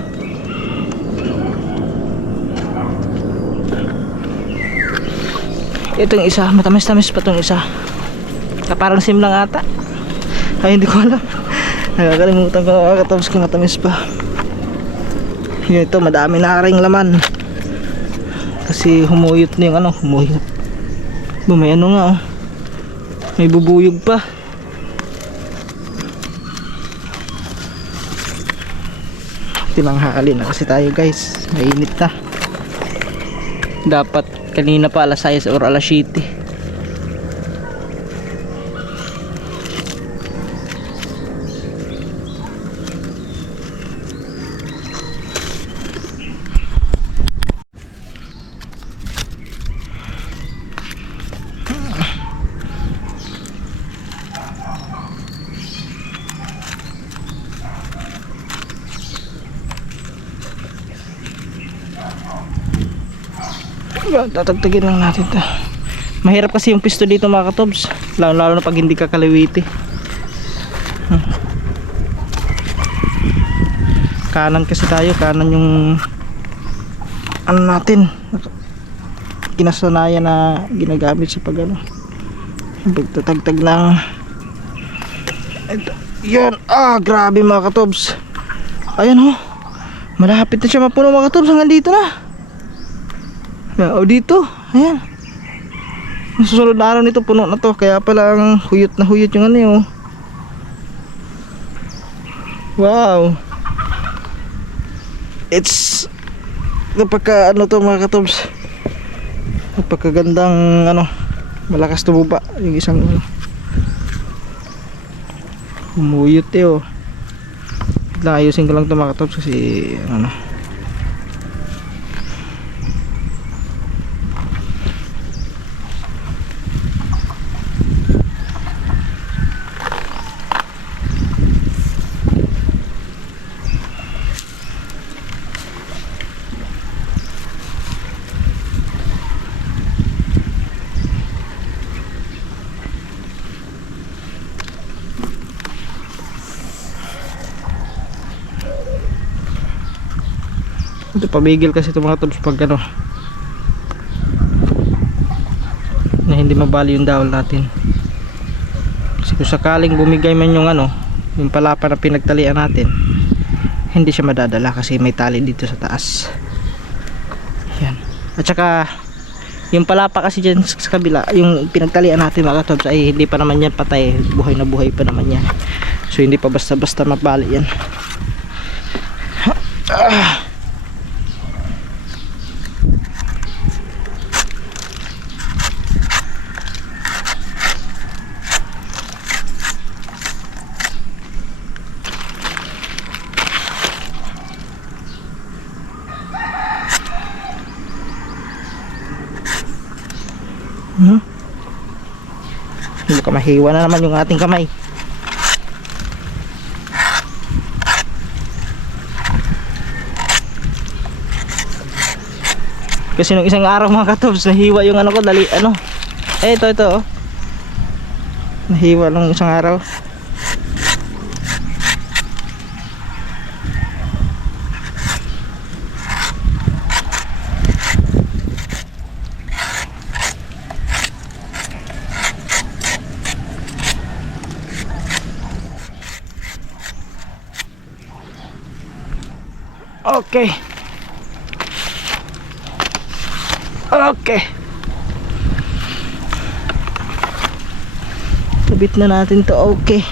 Itong isa, matamis-tamis pa tong isa. Parang sim lang ata. Ay, hindi ko alam. Nakakalimutan ko mga katobs kung matamis pa. Yun, ito, madami na ring laman. Kasi humuyot na yung ano, humuyot. May ano nga oh. May bubuyog pa. Tinanghali na kasi tayo guys. Mainit na. Dapat kanina pa alas 6 or alas 7. Tatagtagin lang natin ito. Mahirap kasi yung pisto dito mga katobs, lalo na pag hindi ka kaliwiti. Kanan kasi tayo, kanan yung ano natin kinasanayan na ginagamit sa pag ano, pagtatagtag ng ito. Yan, grabe mga katobs. Ayan oh, malapit na siya mapuno mga katobs, hanggang dito na. O dito, ayan. Susunod na araw nito puno na to. Kaya palang huyot na huyot yung ano yun. Wow. It's napaka ano to mga katobs. Napakagandang ano, malakas tumuba yung isang ano. Humuyot eh oh. Ayusin ko lang to mga katobs kasi ano. Ito pabigil kasi ito mga tubs pag ano na hindi mabali yung dahol natin. Kasi kung sakaling bumigay man yung ano, yung palapa na pinagtalian natin, hindi siya madadala kasi may tali dito sa taas. Yan. At saka yung palapa kasi dyan sa kabila, yung pinagtalian natin mga tubs ay hindi pa naman yan patay, buhay na buhay pa naman yan. So hindi pa basta basta mabali yan. Hindi ka mahiwa na naman yung ating kamay. Kasi nung isang araw mga katobs, nahiwa yung ano ko, dali ano. Ito oh. Nahiwa nung isang araw. Okay. Okay. Sabit na natin to. Okay.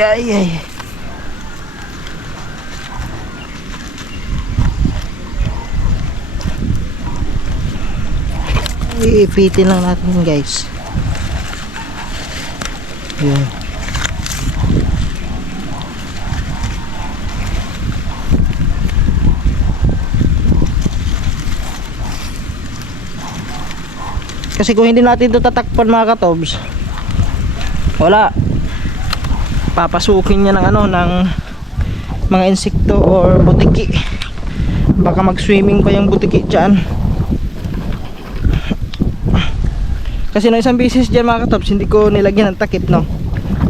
Ay. Ipitin lang natin guys. Yun. Kasi kung hindi natin ito tatakpan mga katobs, wala, papasukin niya ng ano, ng mga insekto or butiki. Baka mag swimming pa yung butiki dyan. Kasi no isang beses dyan mga katobs, hindi ko nilagyan ng takip, no.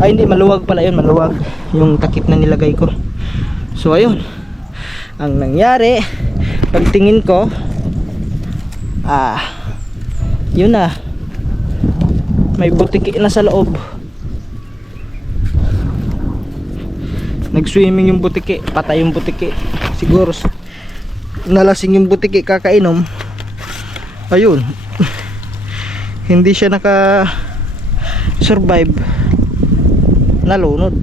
Ay hindi, maluwag pala yun, maluwag yung takip na nilagay ko. So ayun, ang nangyari pagtingin ko, yun na, may butiki na sa loob. Nag-swimming yung butiki, patay yung butiki. Siguro nalasing yung butiki kakainom. Ayun. Hindi siya naka-survive. Nalunod.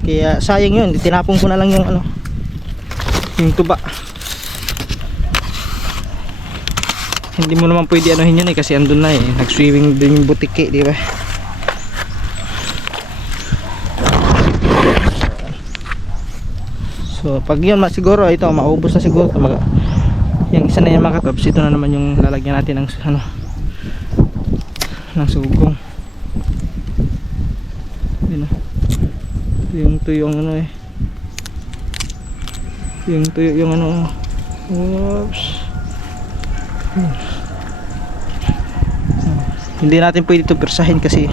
Kaya sayang yun, tinapon ko na lang yung ano, yung tuba. Hindi mo naman pwede anuhin yun kasi andun na nag-swimming din yung butiki, di ba? So pag yun siguro ito maubos na siguro yung isa na yan mga katobs. Ito na naman yung lalagyan natin ng ano, ng sugong. Yun, yung tuyong ano yung tuyo yung ano. Oops. Hindi natin pwede ito persahin kasi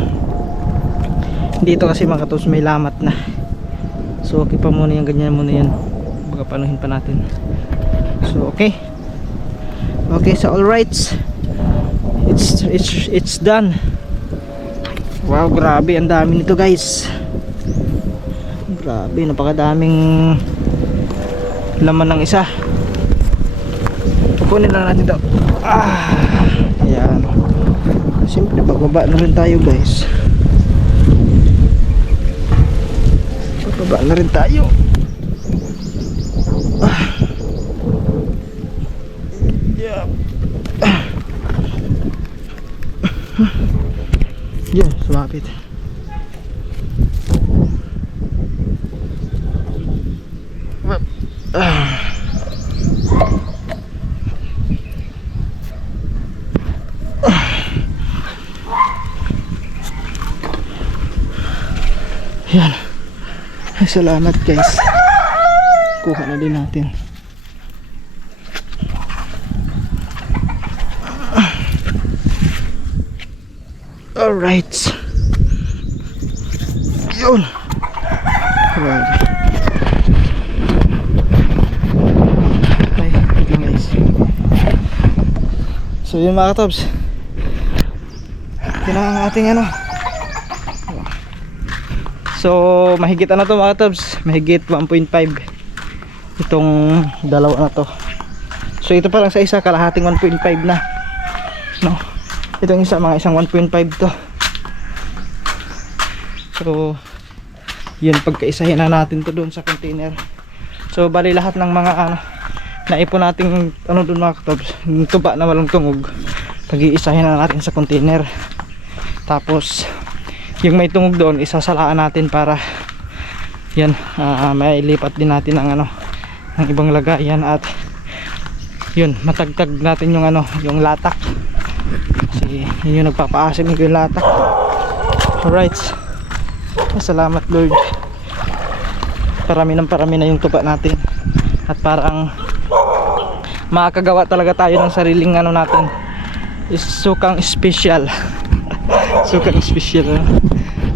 dito kasi mga katobs may lamat na. So okay pa muna yung ganyan muna yan, baka panuhin pa natin. So okay, so alright, it's done. Wow, grabe, ang dami nito guys. Grabe, napakadaming laman ng isa. Kunin lang natin ito. Ayan. Siyempre pagbaba na rin tayo guys. Pagbaba na rin tayo. Yan, sumapit. Yan. Ay, salamat guys. Kuha na din natin. Alright. Yun. Grabe. Okay, ito guys. So yun mga katobs. Ito na ang ating ano. So mahigit ano to mga katobs. Mahigit 1.5 itong dalawa na to. So ito pa lang sa isa, kalahating 1.5 na. No. Itong isa, mga isang 1.5 to. So yun, pagkaisahin na natin to doon sa container. So bali lahat ng mga ano naipon nating ano doon mga katobs, yung tuba na walang tungog, pag-iisahin na natin sa container. Tapos yung may tungog doon, isasalaan natin para yan, may lipat din natin ng ano, ng ibang lagayan. At yun, matagtag natin yung ano, yung latak, kasi yun yung nagpapaasim yung latak. Alright, salamat Lord, parami na yung tuba natin. At parang makakagawa talaga tayo ng sariling ano natin, sukang special. Sukang special.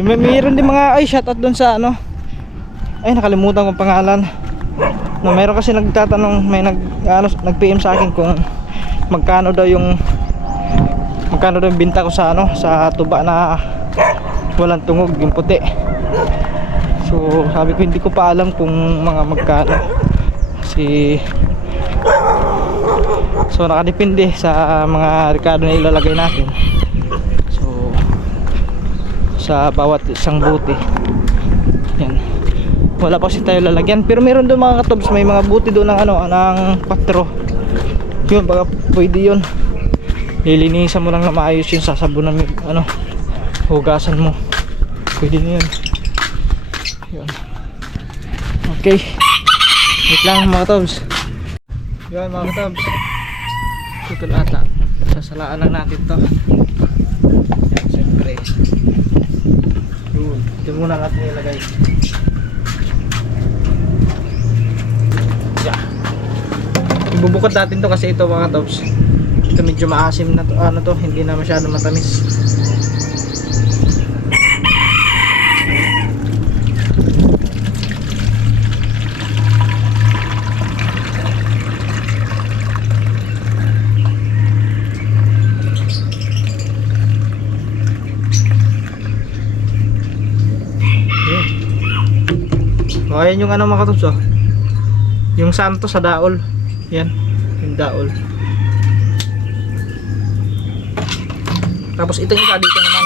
Mayroon din mga, ay shoutout doon sa ano, ay nakalimutan kong pangalan. No, mayroon kasi nagtatanong, may nag-PM sa akin kung magkano daw yung binta ko sa ano, sa tuba na walang tungog, yung puti. So sabi ko hindi ko pa alam kung mga magkano, kasi so nakadepende sa mga rekado na ilalagay natin. So sa bawat isang buti yan, wala pa kasi tayo lalagyan, pero meron doon mga katobs, may mga buti doon ng ano, ng patro. Yun, baka pwede yun, lilinisan mo lang na maayos yun, sasabunan mo ano, hugasan mo, pwede na yun. Yun. Okay, wait lang mga katobs. Yun mga katobs, tutol ata, sasalaan lang natin to. Yan, siyempre yun, ito muna natin ilagay. Yeah. Ibubukod natin to kasi ito mga katobs, ito medyo maasim na to, ano to, hindi na masyado matamis. O, ayan yung ano mga katobs, oh, yung santo sa daol. Yan, yung daol. Tapos ito yung isa dito naman,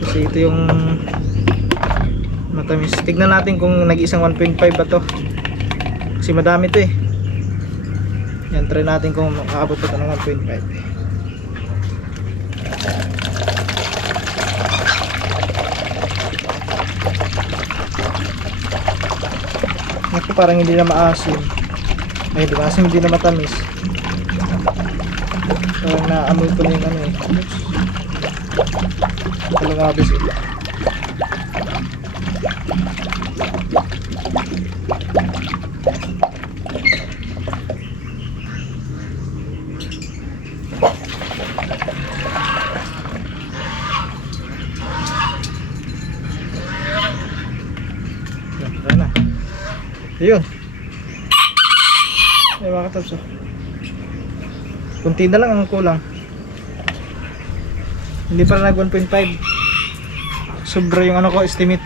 kasi ito yung matamis. Tignan natin kung nag-isang 1.5 ba to, kasi madami to eh. Yan, try natin kung makaabot ito ng 1.5. Ito parang hindi na maasim. Ay, di maasim, hindi na matamis. Parang naamoy ko na yung ano eh. Talangabis eh. Yan na. Ayun. Ay mga katobs, oh. Kunti na lang ang kulang. Hindi pa nag 1.5. Sobra yung ano ko, estimate.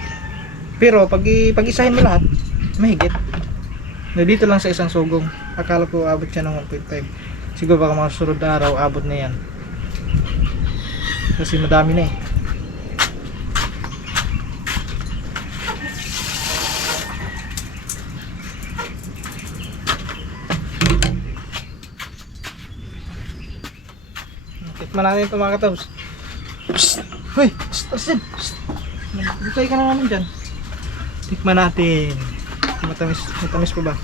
Pero pag-isahin mo lahat, mahigit. Dito lang sa isang sugong. Akala ko abot siya ng 1.5. Siguro baka mga susunod na araw abot na yan. Kasi madami na eh. Tikman natin ito mga katobs. Hoy! Asin! Butay ka na naman dyan. Tikman natin. Matamis pa ba?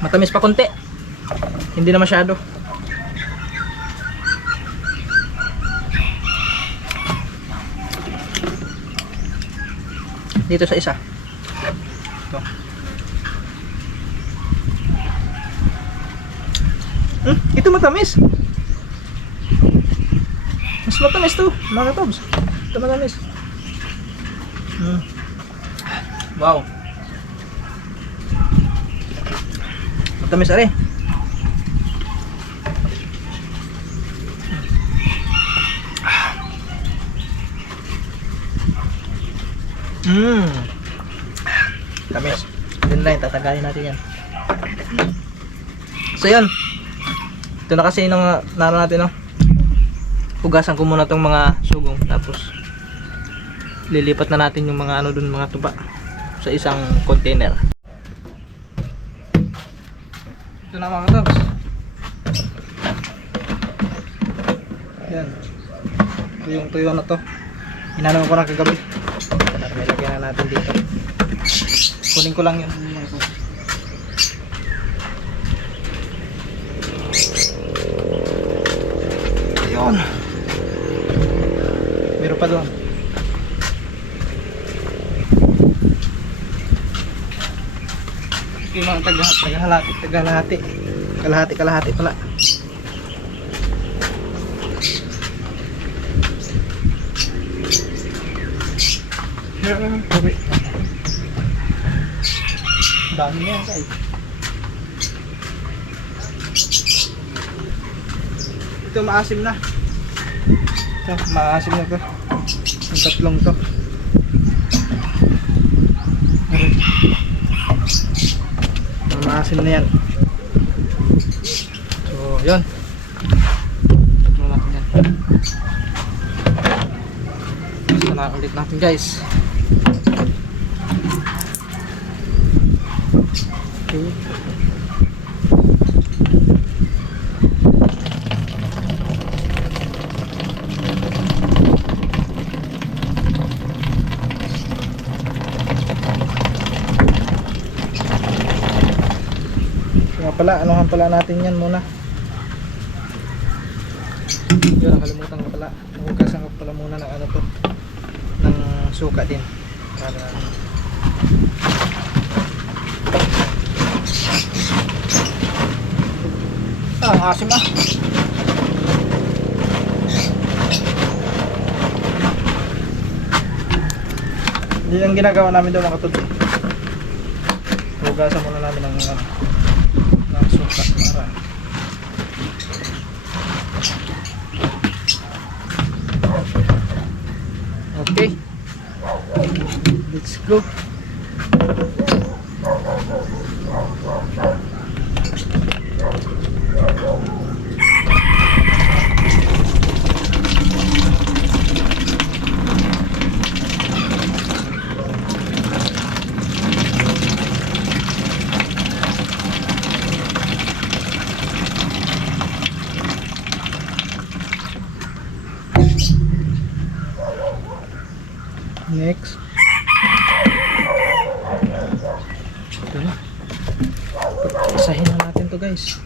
Matamis pa konti. Hindi na masyado. Dito sa isa. Ito. Ito matamis. Mas matamis to, mga tobs. Ito matamis. Wow. Matamis ari. Tamis. Yun lang, tatagalin natin yan. So yun. Ito na kasi nung naroon natin, no? Hugasan ko muna tong mga sugong. Tapos lilipat na natin yung mga ano dun, mga tuba sa isang container. Ito na mga tabs. Yan. Ito yung tuyo na to. Hinanong ko na kagabi. May lagyan na natin dito. Kunin ko lang yun. Ayun. Meron pa doon. Yung mga kalahati pala. Dami na yan guys. Ito maasim na. Ito maasim na to. Yung tatlong to. Maasim na yan. So yun. Tatlo natin yan. Basta na ulit natin guys. Okay. Nga pala, anuhan pala natin yan muna. Yun, nakalimutan ko pala. Hugasan ko pala muna ng ano to, ng suka din. Para ang asim ah. Yun ang ginagawa namin daw mga tuto. Hugasan muna namin ng suka para okay, let's go. Next. Ito na. Isahin na natin to guys.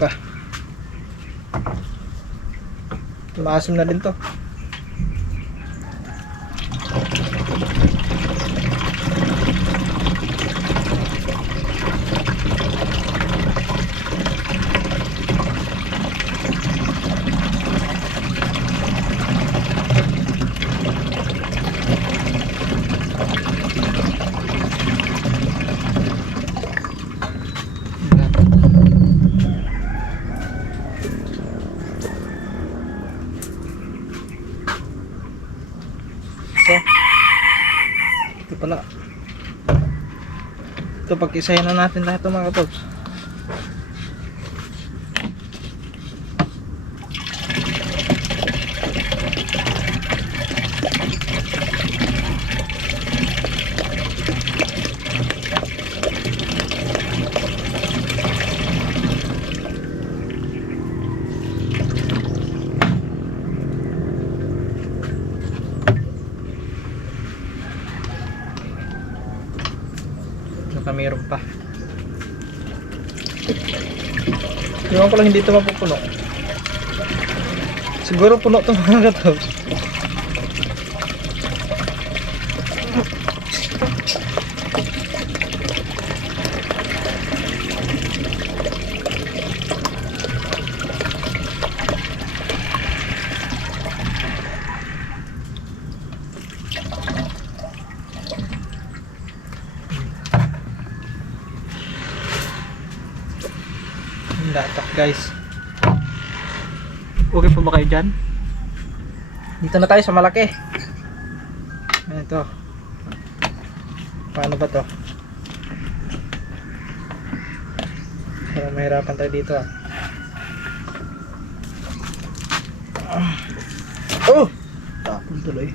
Pa. Maasim na din to. Ito, pag-isahin na natin lahat ito mga katops. Baka mayroon pa. Ewan ko lang hindi ito mapupuno. Siguro puno ito mga katops. Datak guys. Okay pa ba kayo dyan? Dito na tayo sa malaki. Ito. Paano ba to? Parang mahirapan tayo dito ah. Oh! Tapon tuloy.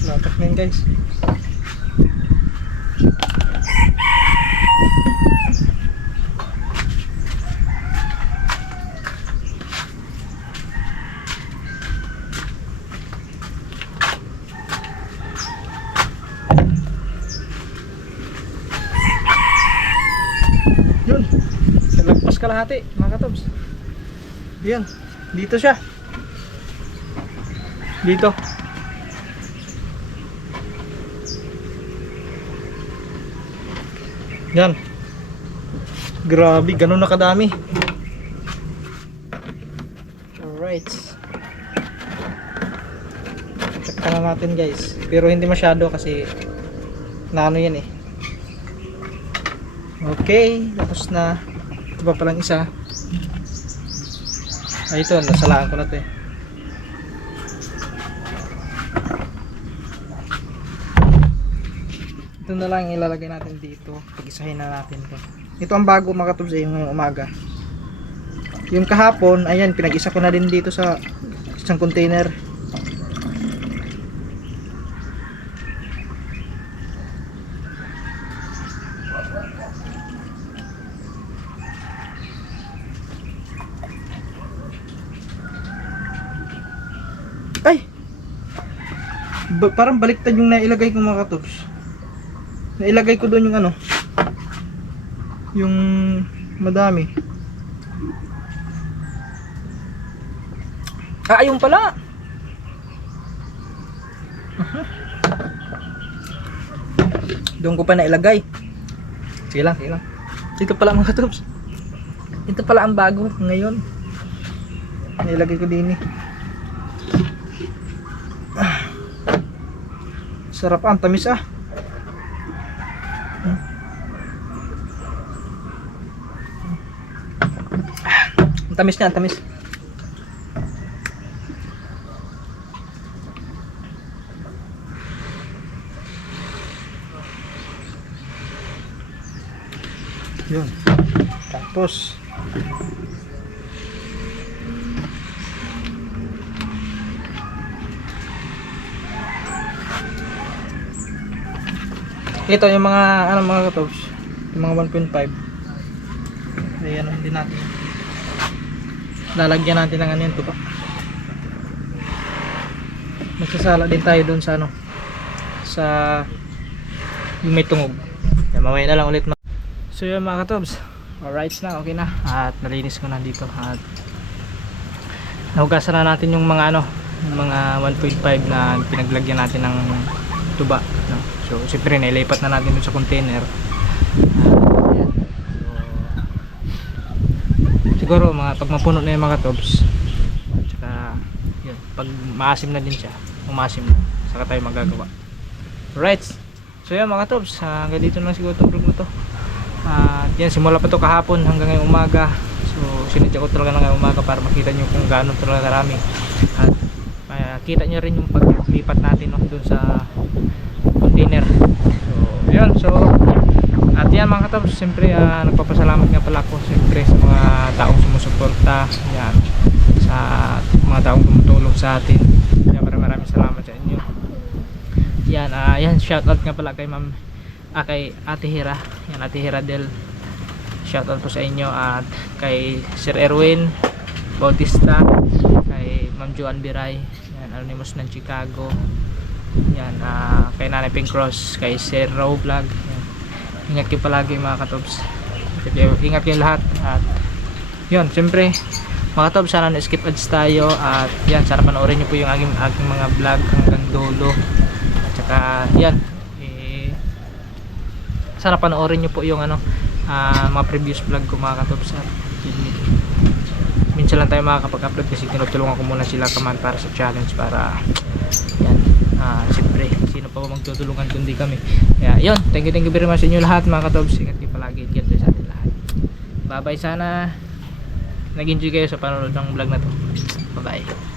Latak na yun guys. Yun. Nalagpas kalahati mga katobs. Yun. Dito siya. Dito. Yan. Grabe, ganun na kadami. Alright. Check na natin guys. Pero hindi masyado kasi naano yan eh. Okay, tapos na. Ito pa palang isa. Ay ito, nasalaan ko na ito eh. Ito na lang ilalagay natin dito. Pag-isahin na natin ito. Ito ang bago mga katubs eh, ngayong umaga. Yung kahapon, ayan, pinag-isa ko na din dito sa isang container. Ay! Parang baliktad yung nailagay ko mga katubs. Nailagay ko doon yung ano, yung madami. Ah, ayun pala. Doon ko pa nailagay. Sige lang, sige lang. Ito pala mga katubs. Ito pala ang bago ngayon. Nailagay ko din eh. Sarap ang tamis ah. Ang tamis niya, ang tamis. Yun. Tapos ito yung mga ano mga katobs, yung mga 1.5. Ayan, hindi natin lalagyan natin ng ano yan, tuba. Magsasala din tayo doon sa ano, sa yung may tungog. Yan, mamaya na lang ulit. So yun mga katobs, alright na, okay na. At nalinis ko na dito. At nahugasan na natin yung mga ano, yung mga 1.5 na pinaglagyan natin ng tuba, no? So siyempre nailipat na natin dun sa container. Yan. So, siguro mga pag mapuno na yung mga katobs, at saka yun, pag maasim na din siya, umasim na, saka tayo magagawa. Alright, so yan mga katobs, hanggang dito na siguro itong vlog na to. Yan, simula pa to kahapon hanggang ngayong umaga. So sinadya ko talaga na ngayong umaga para makita nyo kung gaano talaga karami. At kita nyo rin yung paglipat natin, no, dun sa container. So yun, so at yan mga katobs, siyempre nagpapasalamat nga pala ako siyempre sa mga taong sumusuporta, yan, sa mga taong tumutulong sa atin. Yan, maraming salamat sa inyo. Yan, yan, shoutout nga pala kay ma'am, kay Ate Hira. Yan, Ate Hira Del, shoutout po sa inyo. At kay Sir Erwin Bautista, kay Ma'am Joan Biray, yan, Anonymous ng Chicago. Yan, kay Nanay Pink Cross, kay Sir Raw Vlog. Yan. Ingat kayo palagi mga katobs. Ingat kayo lahat. At yun, siyempre mga katobs, sana na-skip ads tayo. At yan, sana panoorin nyo po yung aking mga vlog hanggang dulo. At saka yan, sana panoorin nyo po yung ano, mga previous vlog ko mga katobs. At minsan lang tayo makakapag-upload kasi tinutulungan ko muna sila kaman para sa challenge, para yan, siyempre sino pa ba magtutulungan kundi kami. Kaya yun, thank you very much sa inyo lahat mga katobs. Ingat kayo palagi, ingat kayo sa atin lahat. Bye bye, sana nag-enjoy kayo sa panonood ng vlog na to. Bye bye.